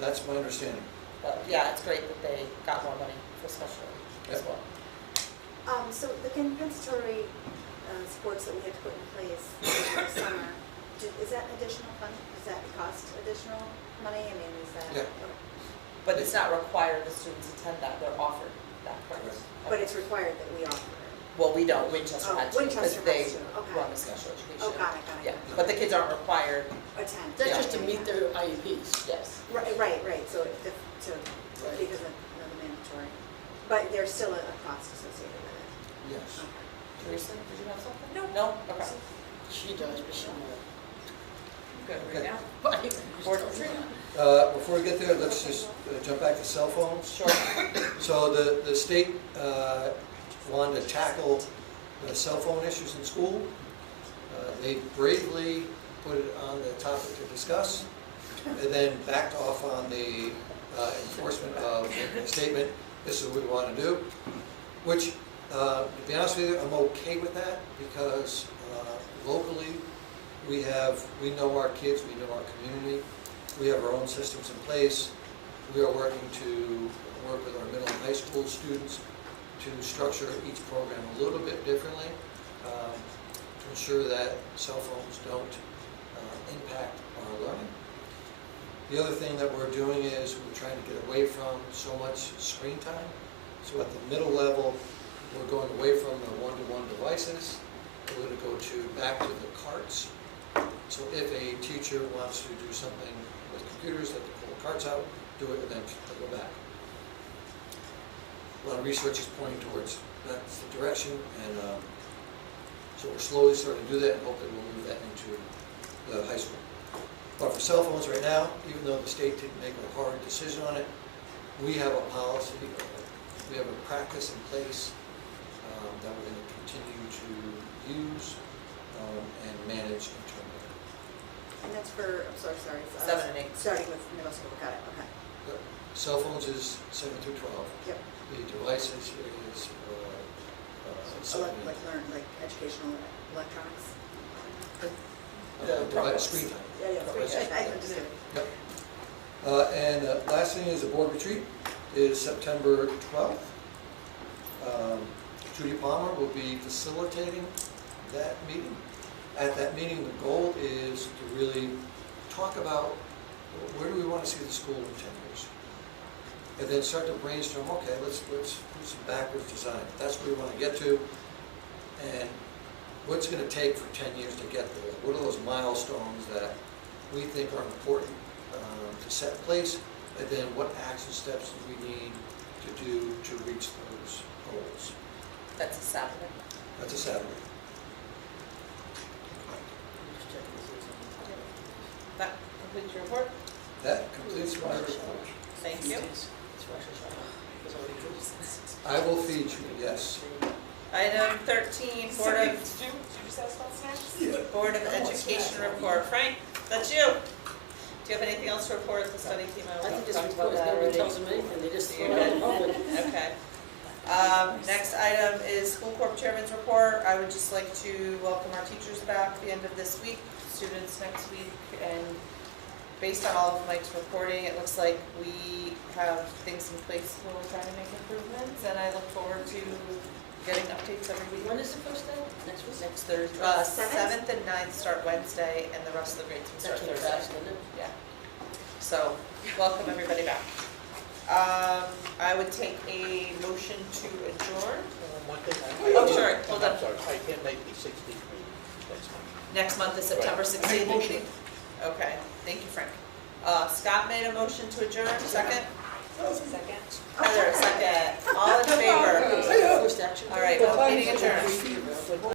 That's my understanding. But yeah, it's great that they got more money for special ed as Yep. well. So the compensatory sports that we had to put in place in the summer, is that additional fund? Does that cost additional money? I mean, is that? Yeah. But it's not required the students attend that, they're offered that, correct? Correct. But it's required that we offer it. Well, we don't, Winchester Oh, had to, because Winchester they has to, okay. run the special education. Oh, got it, got it. Yeah, but the kids aren't required, Attend. That's Yeah. just to meet their IEPs. yes. Right, so Right. because of the mandatory. But there's still a cost associated with it. Yes. Teresa, did you have something? No. No? Okay. She does, but she won't. Good, Okay. right now? But Board retreat? Before we get there, let's just jump back to cell phones. Sure. So the state wanted to tackle the cell phone issues in school. They bravely put it on the topic to discuss, and then backed off on the enforcement of the statement, this is what we want to do, which, to be honest with you, I'm okay with that, because locally, we know our kids, we know our community, we have our own systems in place. We are working to work with our middle and high school students to structure each program a little bit differently, to ensure that cell phones don't impact our learning. The other thing that we're doing is we're trying to get away from so much screen time. So at the middle level, we're going away from the one-to-one devices. We're going to go back to the carts. So if a teacher wants to do something with computers, they can pull the carts out, do it, and then go back. A lot of research is pointing towards that's the direction, and so we're slowly starting to do that, and hopefully we'll move that into the high school. But for cell phones right now, even though the state didn't make a hard decision on it, we have a policy, we have a practice in place that we're going to continue to use and manage internally. And that's for, I'm sorry. 7 and 8. Starting with middle school, got it, okay. The cell phones is 7 through 12. Yep. The devices is 7 and 8. Like educational electronics? Programs. Screen time. Yeah, Programs. I'm just kidding. Yep. And last thing is the board retreat is September 12th. Judy Palmer will be facilitating that meeting. At that meeting, the goal is to really talk about where do we want to see the school in 10 years? And then start to brainstorm, okay, let's do some backwards design. That's where we want to get to. And what's going to take for 10 years to get there? What are those milestones that we think are important to set in place, and then what action steps do we need to do to reach those goals. That's a Saturday. That's a Saturday. Just checking to see if something- That completes your report. That completes my report. Thank you. It's Rosh Hashanah. It's already good. I will feed you, yes. Item 13, Board of Did you just ask about snacks? Board of Education report. Frank, that's you. Do you have anything else to report the study team? I think this Talked report, about that nobody already. tells them anything, they just throw it out in public. Okay. Next item is school corp chairman's report. I would just like to welcome our teachers back at the end of this week, students next week, and based on all of Mike's reporting, it looks like we have things in place where we're trying to make improvements, and I look forward to getting updates every week. When is the first day? Next week? Next Thursday, Seventh? 7th and 9th start Wednesday, and the rest of the grades will That start came Thursday. fast, didn't it? Yeah. So, welcome everybody back. I would take a motion to adjourn. One thing. Oh, sure, hold on. I'm sorry, I can't make the 16th meeting next month. Next month is September 16th meeting. Okay, thank you, Frank. Scott made a motion to adjourn, second? Second. Heather, second.